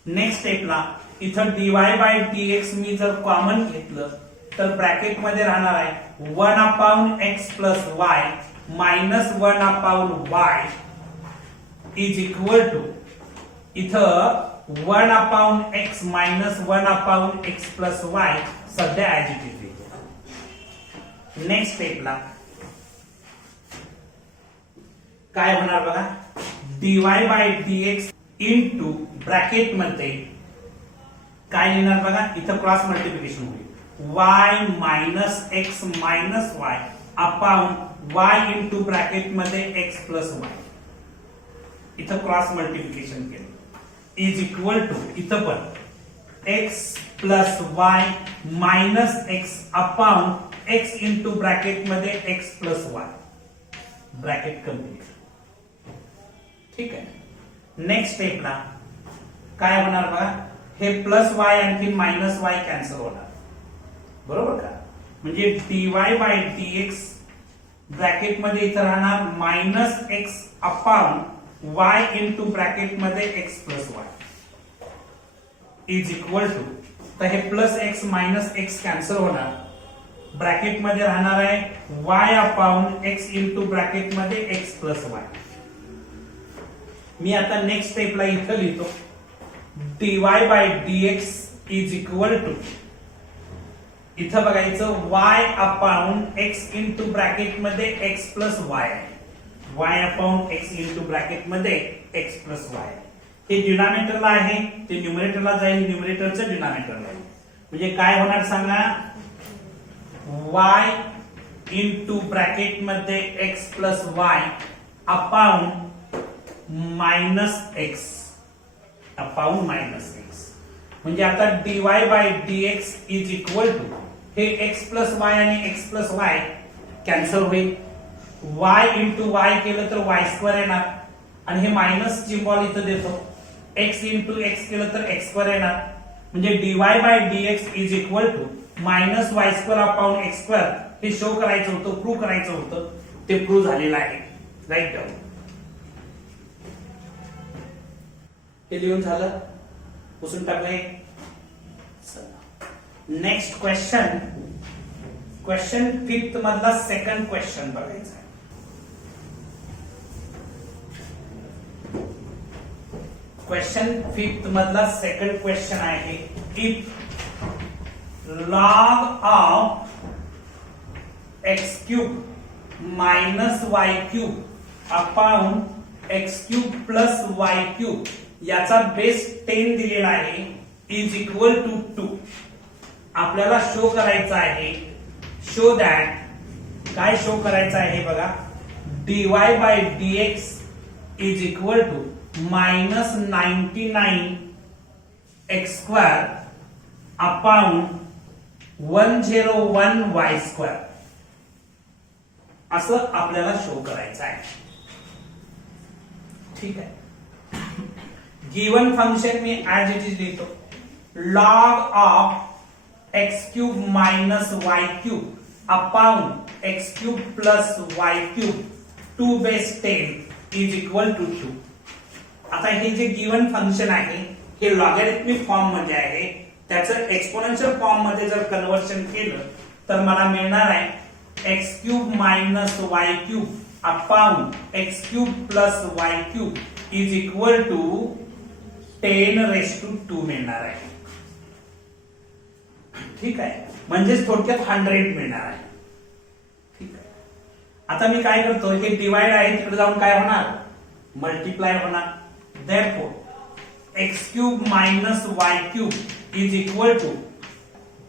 next स्टेपला इथं dy by dx मी जर कॉमन घेतलं तर ब्रॅकेट मध्ये राहणार आहे 1 upon x plus y minus 1 upon y is equal to इथं 1 upon x minus 1 upon x plus y सध्या ऍज इट इज लिहितो नेक्स्ट स्टेपला काय होणार बघा dy by dx into bracket मध्ये काय लिहिणार बघा इथं क्रॉस मल्टिप्लिकेशन होईल y minus x minus y upon y into bracket मध्ये x प्लस y इथं क्रॉस मल्टिप्लिकेशन केलं इज इक्वल टू इथं पण x plus y minus x upon x into bracket मध्ये x plus y bracket complete ठीक आहे next स्टेपला काय होणार बघा हे प्लस y आणखी मायनस y कॅन्सल होणार बरोबर का म्हणजे dy बाय dx ब्रॅकेट मध्ये इथं राहणार minus x upon y into bracket मध्ये x plus y is equal to तर हे plus x minus x cancel होणार ब्रॅकेट मध्ये राहणार आहे y upon x into bracket मध्ये x प्लस y मी आता नेक्स्ट स्टेपला इथं लिहितो dy by dx is equal to इथं बघायचं y upon x into bracket मध्ये x plus y y upon x into bracket मध्ये x प्लस y हे डिनॉमिनेटरला आहे ते न्यूमरेटरला जाईल न्यूमरेटरचं डिनॉमिनेटरला जाईल म्हणजे काय होणार सांगा y इंटू ब्रॅकेट मध्ये x plus y upon minus x upon minus x म्हणजे आता dy by dx is equal to हे x प्लस y आणि x प्लस y कॅन्सल होईल y इंटू y केलं तर y स्क्वेअर येणार आणि हे मायनस सिम्बॉल इथं देतो x इंटू x केलं तर x स्क्वेअर येणार म्हणजे dy by dx is equal to minus y square upon x square हे शो करायचं होतं प्रूव्ह करायचं होतं ते प्रूव्ह झालेलं आहे राईट डाऊन हे लिहून झालं पुसून टाकले नेक्स्ट क्वेश्चन क्वेश्चन 5th मधला सेकंड क्वेश्चन बघायचा क्वेश्चन 5th मधला सेकंड क्वेश्चन आहे if log of x cube minus y cube upon x cube plus y cube याचा बेस 10 दिलेला आहे इज इक्वल टू 2 आपल्याला शो करायचं आहे शो दॅट काय शो करायचं आहे बघा dy by dx is equal to minus 99 x square upon 101 y square असं आपल्याला शो करायचं आहे. ठीक आहे. गिवन फंक्शन मी ऍज इट इज लिहितो. Log of x cube minus y cube upon x cube plus y cube 2 base 10 is equal to Q. आता हे जे गिवन फंक्शन आहे हे लॉगॅरिथमिक फॉर्म मध्ये आहे. त्याचं एक्सपोनेन्शियल फॉर्म मध्ये जर कन्वर्शन केलं तर मला मिळणार आहे x cube minus y cube upon x cube plus y cube is equal to 10⁻² मिळणार आहे. ठीक आहे. म्हणजेच थोडक्यात 100 मिळणार आहे. ठीक आहे. आता मी काय करतो, हे डिवाइड आहे तिकडे जाऊन काय होणार, मल्टिप्लाय होणार. Therefore x cube minus y cube is equal to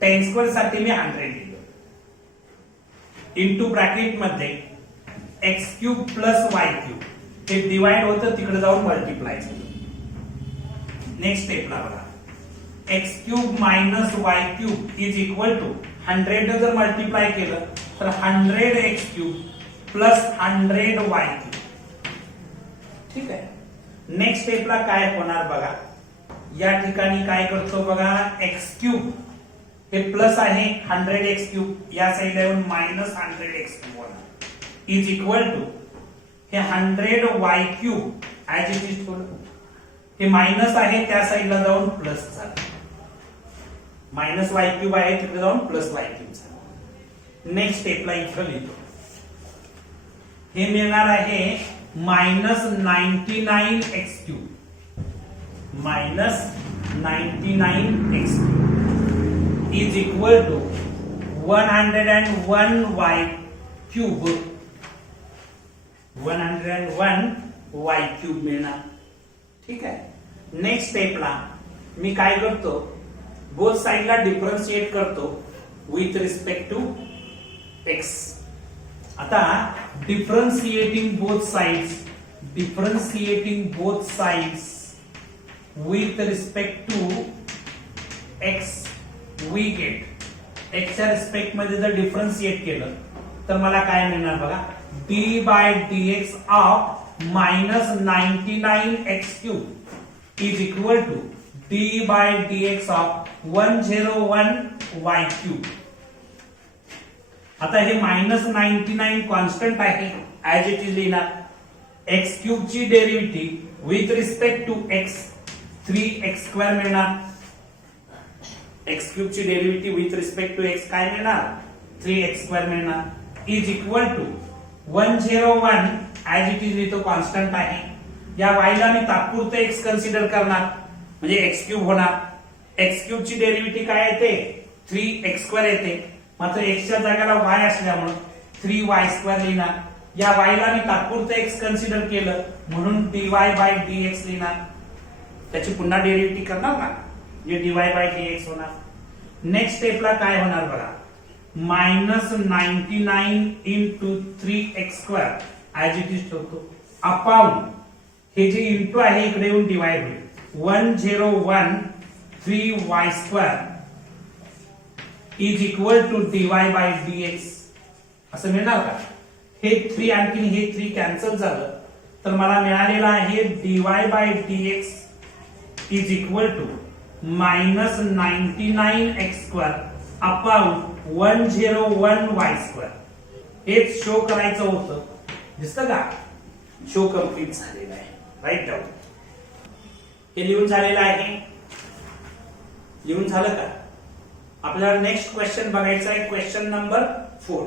10² साठी मी 100 लिहिलं इंटू ब्रॅकेट मध्ये x cube plus y cube. हे डिवाइड होतं तिकडे जाऊन मल्टिप्लाय झालं. नेक्स्ट स्टेपला बघा, x cube minus y cube is equal to 100 जर मल्टिप्लाय केलं तर 100 x cube plus 100 y cube. ठीक आहे. नेक्स्ट स्टेपला काय होणार बघा, या ठिकाणी काय करतो बघा, एक्स क्यूब हे प्लस आहे 100 एक्स क्यूब, या साईडला येऊन मायनस 100 एक्स क्यूब होणार इज इक्वल टू हे 100 y cube as it is ठेवलं. हे मायनस आहे त्या साईडला जाऊन प्लस झालं. मायनस वाय क्यूब आहे तिकडे जाऊन प्लस वाय क्यूब झालं. नेक्स्ट स्टेपला इथं लिहितो, हे मिळणार आहे minus 99 x cube minus 99 x cube is equal to 101 y cube 101 y cube मिळणार. ठीक आहे. नेक्स्ट स्टेपला मी काय करतो, बोथ साइडला डिफरन्शिएट करतो विथ रिस्पेक्ट टू एक्स. आता differentiating both sides with respect to x we get एक्सच्या रिस्पेक्ट मध्ये जर डिफरन्शिएट केलं तर मला काय मिळणार बघा, d by dx of minus 99 x cube is equal to d by dx of 101 y cube. आता हे मायनस 99 कॉन्स्टंट आहे ऍज इट इज लिहिणार. एक्स क्यूब ची derivative with respect to x 3x² मिळणार. एक्स क्यूब ची derivative with respect to x काय मिळणार, 3x² मिळणार is equal to 101 as it is लिहितो, कॉन्स्टंट आहे. या y ला मी तात्पुरतं x कन्सिडर करणार म्हणजे एक्स क्यूब होणार. एक्स क्यूब ची डेरिव्हेटिव्ह काय येते, 3x² येते. मात्र x च्या जागेला y असल्यामुळे 3y² लिहिणार. या y ला मी तात्पुरतं x कन्सिडर केलं म्हणून dy बाय dx लिहिणार. त्याची पुन्हा डेरिव्हेटिव्ह करणार ना, जे dy बाय dx होणार. नेक्स्ट स्टेपला काय होणार बघा, minus 99 into 3x² as it is ठेवतो अपॉन हे जे इंटू आहे इकडे येऊन डिवाइड होईल 101 3y² is equal to dy by dx असं मिळणार का. हे 3 आणखी हे 3 कॅन्सल झालं तर मला मिळालेला आहे dy by dx is equal to minus 99x² upon 101y². हेच शो करायचं होतं. दिसतं का, शो कम्प्लीट झालेला आहे. राईट डाऊन हे लिहून झालेलं आहे. लिहून झालं का. आपल्याला नेक्स्ट क्वेश्चन बघायचा आहे, क्वेश्चन नंबर 4.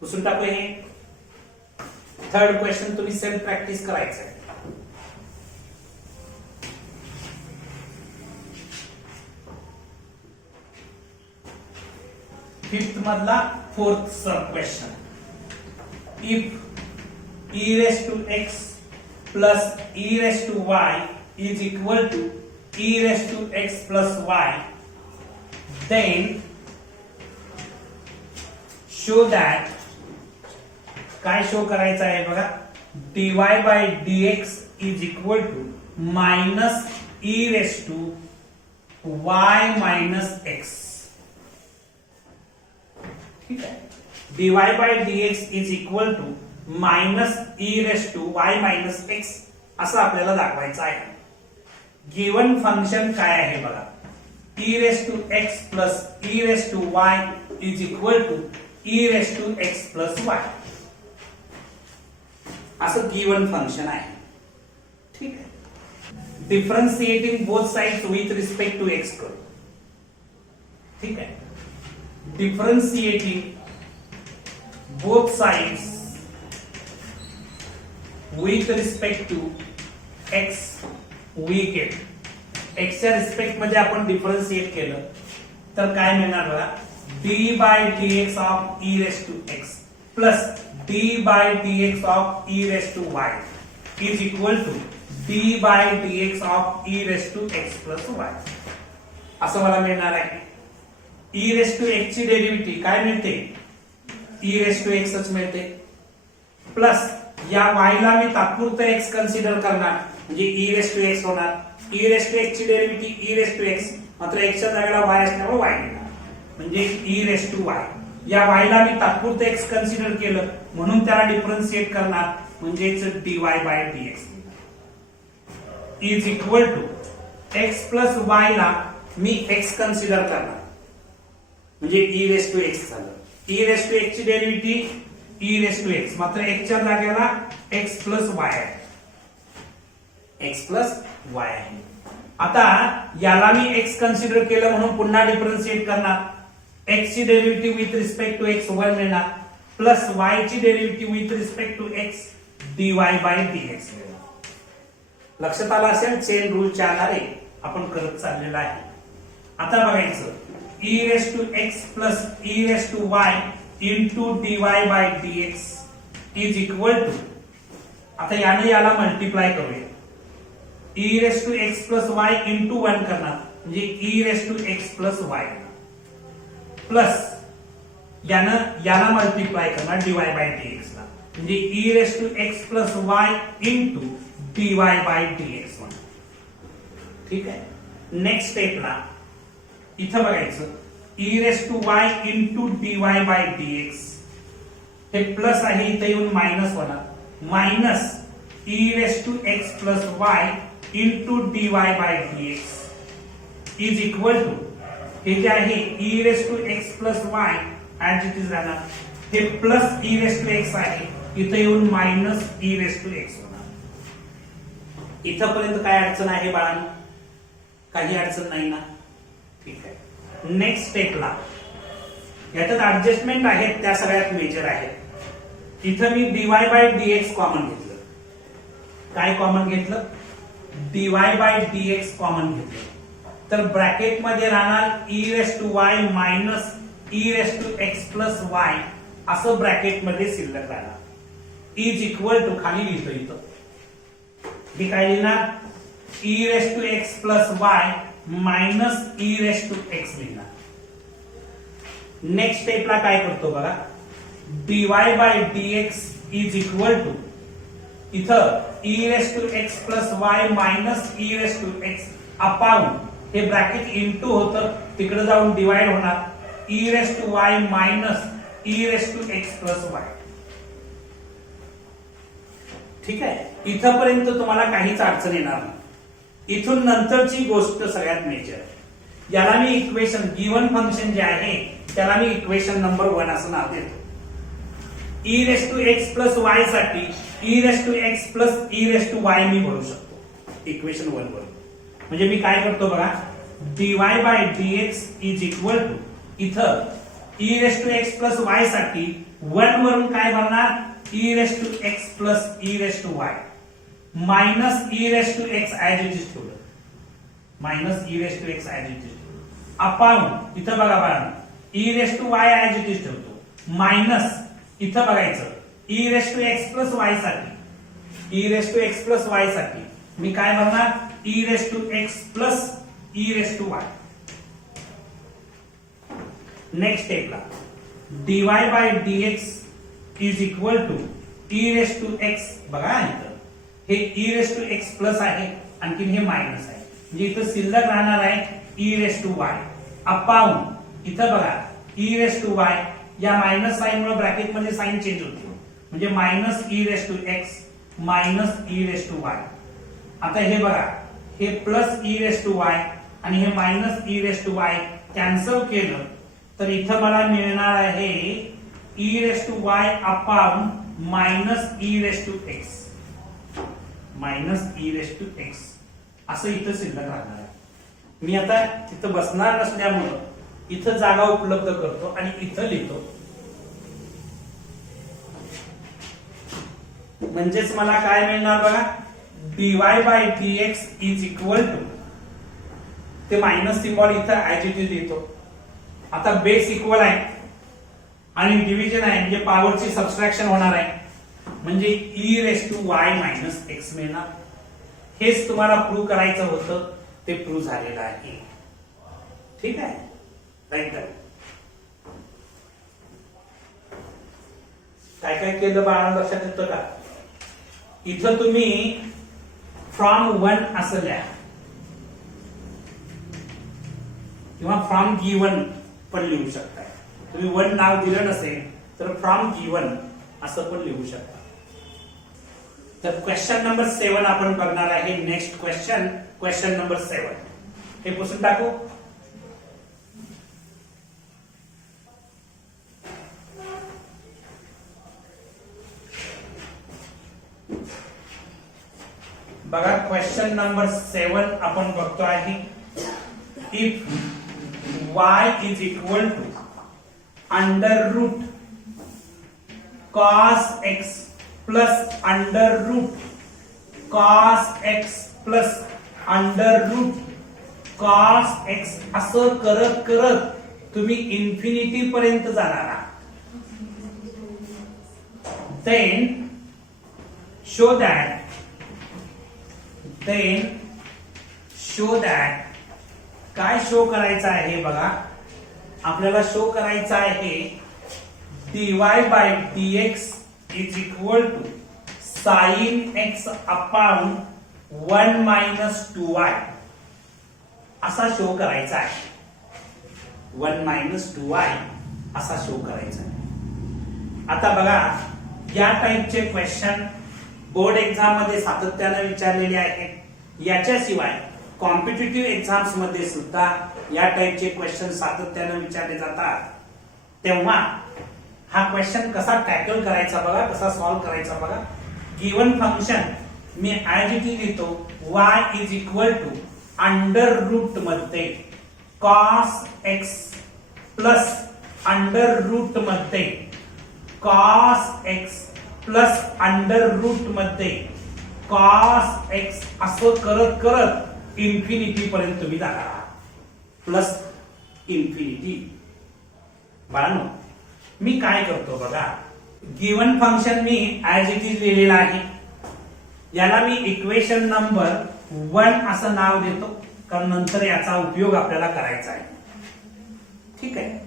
पुसून टाकू. हे थर्ड क्वेश्चन तुम्ही सेल्फ प्रॅक्टिस करायचं आहे. फिफ्थ मधला fourth sub question. If e raised to x plus e raised to y is equal to e raised to x plus y, then show that काय show करायचं आहे बघा, dy by dx is equal to minus e raised to y minus x. ठीक आहे. dy by dx is equal to minus e raise to y minus x असं आपल्याला दाखवायचं आहे. गिवन फंक्शन काय आहे बघा, e raise to x plus e raise to y is equal to e raise to x plus y असं given function आहे. ठीक आहे. Differentiating both sides with respect to x करू. ठीक आहे. Differentiating both sides with respect to x we get x च्या respect मध्ये आपण डिफरन्शिएट केलं तर काय मिळणार बघा, d by dx of e raise to x plus d by dx of e raise to y is equal to d by dx of e raise to x plus y असं मला मिळणार आहे. E raise to x ची derivative काय मिळते, E raise to एक्सच मिळते, plus या y ला मी तात्पुरतं x कन्सिडर करणार म्हणजे ई रेस टू एक्स होणार. ई रेस टू एक्स ची derivative e raise to x, मात्र x च्या जागेला y असल्यामुळे y घेणार म्हणजे ई रेस टू y. या y ला मी तात्पुरतं x कन्सिडर केलं म्हणून त्याला डिफरन्शिएट करणार म्हणजेच dy by dx is equal to x plus y ला मी x कन्सिडर करणार म्हणजे ई रेस टू एक्स झालं. ई रेस टू एक्स ची derivative e raise to x, मात्र एक्स च्या जागेला एक्स प्लस वाय आहे, एक्स प्लस वाय आहे. आता याला मी एक्स कन्सिडर केलं म्हणून पुन्हा डिफरन्शिएट करणार. एक्स ची derivative with respect to x one मिळणार प्लस वाय ची derivative with respect to x dy by dx मिळणार. लक्षात आलं असेल चेन रूलच्या आधारे आपण करत चाललेला आहे. आता बघायचं e raise to x plus e raise to y into dy by dx is equal to, आता याने याला मल्टिप्लाय करूया, e raise to x plus y into 1 करणार म्हणजे e raise to x plus y plus यानं याला multiply करणार dy by dx ला म्हणजे e raise to x plus y into dy by dx. ठीक आहे. नेक्स्ट स्टेपला इथं बघायचं e raise to y into d y by dx हे प्लस आहे इथे येऊन मायनस होणार minus e raise to x plus y into d y by dx is equal to हे जे आहे e raise to x plus y as it is राहणार, हे plus e raise to x आहे इथे येऊन minus e raise to x होणार. इथपर्यंत काय अडचण आहे बाळांनो, काही अडचण नाही ना. ठीक आहे. नेक्स्ट स्टेपला याच्यात ऍडजस्टमेंट आहेत त्या सगळ्यात मेजर आहेत. इथं मी dy बाय dx कॉमन घेतलं. काय कॉमन घेतलं, dy बाय dx कॉमन घेतलं तर ब्रॅकेट मध्ये राहणार e raise to y minus e raise to x plus y असं ब्रॅकेट मध्ये शिल्लक राहणार. इज इक्वल टू खाली लिहितो इथं मी काय लिहिणार, e raise to x plus y minus e raise to x लिहिणार. नेक्स्ट स्टेपला काय करतो बघा, dy by dx is equal to इथं e raise to x plus y minus e raise to x upon हे ब्रॅकेट इनटू होतं तिकडे जाऊन डिवाइड होणार e raise to y minus e raise to x plus y. ठीक आहे. इथपर्यंत तुम्हाला काहीच अडचण येणार नाही. इथून नंतरची गोष्ट सगळ्यात मेजर, याला मी इक्वेशन गिवन फंक्शन जे आहे त्याला मी इक्वेशन नंबर 1 असं नाव देतो. E raise to x plus y साठी e raise to x plus e raise to y मी भरू शकतो इक्वेशन 1 वर. म्हणजे मी काय करतो बघा, dy by dx is equal to इथं e raise to x plus y साठी 1 वरून काय भरणार, e raise to x plus e raise to y minus e raise to x as it is ठेवलं minus e raise to x as it is upon इथं बघा बाळा e raise to y as it is ठेवतो minus इथं बघायचं e raise to x plus y साठी e raise to x plus y साठी मी काय भरणार, e raise to x plus e raise to y. Next स्टेपला dy by dx is equal to e raise to x बघा इथं हे e raise to x plus आहे आणखी हे मायनस आहे म्हणजे इथं शिल्लक राहणार आहे e raise to y upon इथं बघा ई रेस टू वाय या मायनस साइन मुळे ब्रॅकेट मध्ये साइन चेंज होते, म्हणजे minus e raise to x minus e raise to y. आता हे बघा, हे plus e raise to y आणि हे minus e raise to y cancel केलं तर इथं मला मिळणार आहे e raise to y upon minus e raise to x, minus e raise to x असं इथं शिल्लक राहणार आहे. मी आता तिथं बसणार नसल्यामुळं इथं जागा उपलब्ध करतो आणि इथं लिहितो, म्हणजेच मला काय मिळणार बघा, dy by dx is equal to, ते मायनस सिम्बॉल इथं ऍज इट इज लिहितो. आता बेस इक्वल आहे आणि डिव्हिजन आहे म्हणजे पॉवरची सबट्रॅक्शन होणार आहे, म्हणजे e raise to y minus x मिळणार. हेच तुम्हाला प्रूव्ह करायचं होतं, ते प्रूव्ह झालेलं आहे. ठीक आहे, राईट. काय काय केलं बाळा लक्षात येतं का? इथं तुम्ही फ्रॉम वन असं लिहा किंवा फ्रॉम गिवन पण लिहू शकता. तुम्ही वन नाव दिलं नसेल तर फ्रॉम गिवन असं पण लिहू शकता. तर क्वेश्चन नंबर 7 आपण बघणार आहे. नेक्स्ट क्वेश्चन नंबर 7 हे पुसून टाकू. बघा, क्वेश्चन नंबर 7 आपण बघतो आहे. If y is equal to under root cos x plus under root cos x plus under root cos x असं करत करत तुम्ही इन्फिनिटी पर्यंत जाणार आहात. देन शो दॅट काय शो करायचं आहे बघा, आपल्याला शो करायचं आहे dy by dx is equal to sine x upon 1 minus 2y असा शो करायचा आहे. 1 मायनस 2y असा शो करायचा आहे. आता बघा, या टाइपचे क्वेश्चन बोर्ड एक्झाम मध्ये सातत्याने विचारलेले आहेत. याच्याशिवाय कॉम्पिटिटिव्ह एक्झाम्स मध्ये सुद्धा या टाइपचे क्वेश्चन सातत्याने विचारले जातात. तेव्हा हा क्वेश्चन कसा टॅकल करायचा बघा, कसा सॉल्व्ह करायचा बघा. गिवन फंक्शन मी ऍज इट इज लिहितो, y is equal to under root मध्ये cos x plus under root मध्ये cos x plus under root मध्ये कॉस एक्स असं करत करत इन्फिनिटी पर्यंत तुम्ही जाणार आहात. Plus infinity. बाळांनो, मी काय करतो बघा, गिवन फंक्शन मी ऍज इट इज लिहिलेला आहे. याला मी इक्वेशन नंबर 1 असं नाव देतो, कारण नंतर याचा उपयोग आपल्याला करायचा आहे. ठीक आहे,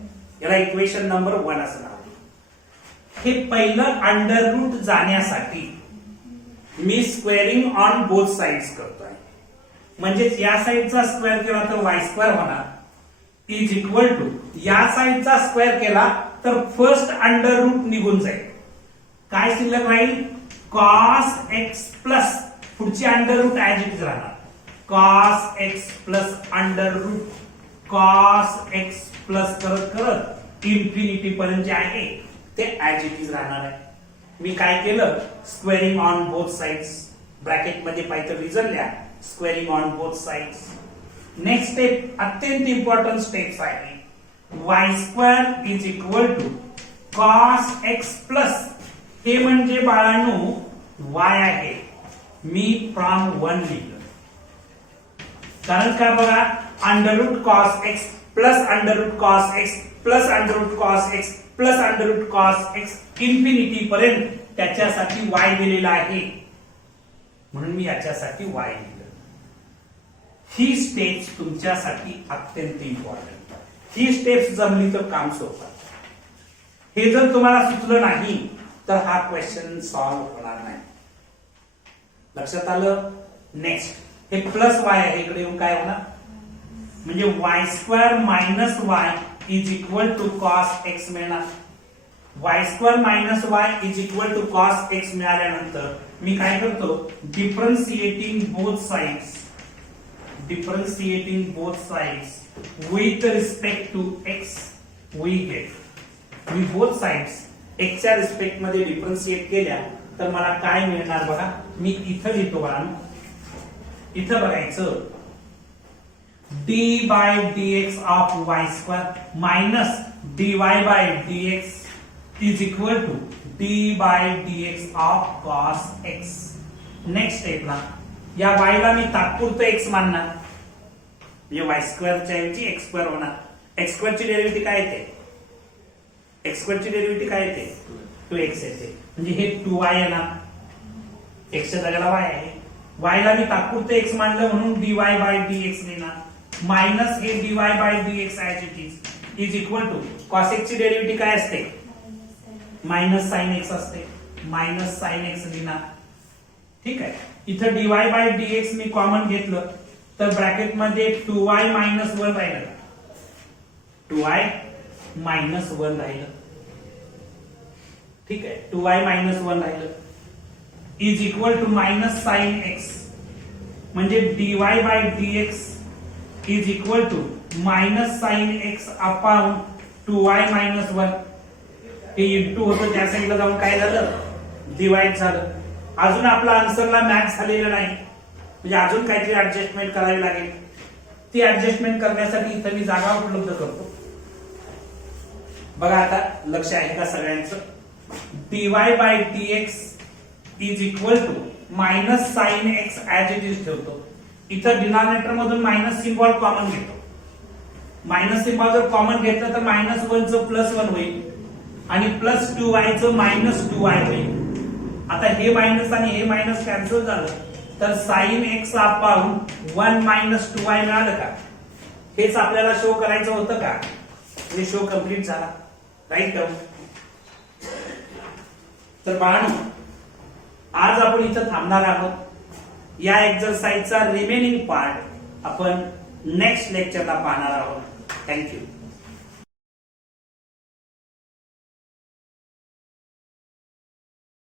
याला इक्वेशन नंबर 1 असं नाव देतो. हे पहिलं अंडर रूट जाण्यासाठी मी स्क्वेअरिंग ऑन बोथ साइड्स करतोय. म्हणजेच या साइडचा स्क्वेअर केला तर वाय स्क्वेअर होणार इज इक्वल टू, या साइडचा स्क्वेअर केला तर फर्स्ट अंडर रूट निघून जाईल. काय शिल्लक राहील, कॉस एक्स प्लस पुढची under root as it is राहणार, cos x plus under root cos x plus करत करत इन्फिनिटी पर्यंत जे आहे ते ऍज इट इज राहणार आहे. मी काय केलं, squaring on both sides, bracket मध्ये पाहिजे रिझन लिहा, squaring on both sides. Next step अत्यंत इम्पॉर्टंट स्टेप्स आहे. Y square is equal to cos x plus, हे म्हणजे बाळांनो वाय आहे, मी फ्रॉम 1 लिहिलं. कारण काय बघा, under root cos x plus under root cos x plus under root cos x plus under root cos x infinity पर्यंत त्याच्यासाठी वाय दिलेला आहे, म्हणून मी याच्यासाठी वाय लिहिलं. ही स्टेप्स तुमच्यासाठी अत्यंत इम्पॉर्टंट. ही स्टेप्स जमली तर काम सोपं. हे जर तुम्हाला सुचलं नाही तर हा क्वेश्चन सॉल्व्ह होणार नाही. लक्षात आलं. नेक्स्ट, हे प्लस वाय आहे, इकडे येऊन काय होणार, म्हणजे y square minus y is equal to cos x मिळणार. Y square minus y is equal to cos x मिळाल्यानंतर मी काय करतो, differentiating both sides with respect to x we get, मी बोथ साइड्स एक्सच्या रिस्पेक्ट मध्ये डिफरन्शिएट केल्या तर मला काय मिळणार बघा. मी इथं लिहितो बघा, इथं बघायचं d by dx of y square minus dy by dx is equal to d by dx of cos x. Next स्टेपला या y ला मी तात्पुरतं x मानणार, म्हणजे वाय स्क्वेअरच्या ऐवजी एक्स स्क्वेअर होणार. एक्स स्क्वेअर ची डेरिव्हेटिव्ह काय येते, एक्स स्क्वेअर ची डेरिव्हेटिव्ह काय येते, 2x येते, म्हणजे हे 2y येणार, एक्सच्या जागेला y आहे. y ला मी तात्पुरतं x मानलं म्हणून dy बाय dx लिहिणार, मायनस हे dy by dx as it is equal to cos x ची डेरिव्हेटिव्ह काय असते, मायनस साइन एक्स असते, मायनस साइन एक्स लिहिणार. ठीक आहे, इथं dy बाय dx मी कॉमन घेतलं तर ब्रॅकेट मध्ये 2y मायनस 1 राहिलं, 2y मायनस 1 राहिलं. ठीक आहे, 2y मायनस 1 राहिलं is equal to minus sine x, म्हणजे dy by dx is equal to minus sine x upon 2y minus 1. हे इंटू होतं त्या साईडला जाऊन काय झालं, डिवाइड झालं. अजून आपला आन्सरला मॅच झालेलं नाही, म्हणजे अजून काहीतरी ऍडजस्टमेंट करावी लागेल. ती ऍडजस्टमेंट करण्यासाठी इथं मी जागा उपलब्ध करतो. बघा आता लक्ष आहे का सगळ्यांचं, dy by dx is equal to minus sine x as it is ठेवतो. इथं डिनॉमिनेटर मधून मायनस सिम्बॉल कॉमन घेतो. मायनस सिम्बॉल जर कॉमन घेतलं तर मायनस 1 चं प्लस 1 होईल आणि प्लस 2y चं मायनस 2y होईल. आता हे मायनस आणि हे मायनस कॅन्सल झालं तर sign x upon 1 minus 2y मिळालं का, हेच आपल्याला शो करायचं होतं का, हे शो कंप्लीट झाला. राईट. तर बाळांनो आज आपण इथं थांबणार आहोत. या एक्सरसाइजचा रिमेनिंग पार्ट आपण नेक्स्ट लेक्चरला पाहणार आहोत. थँक्यू.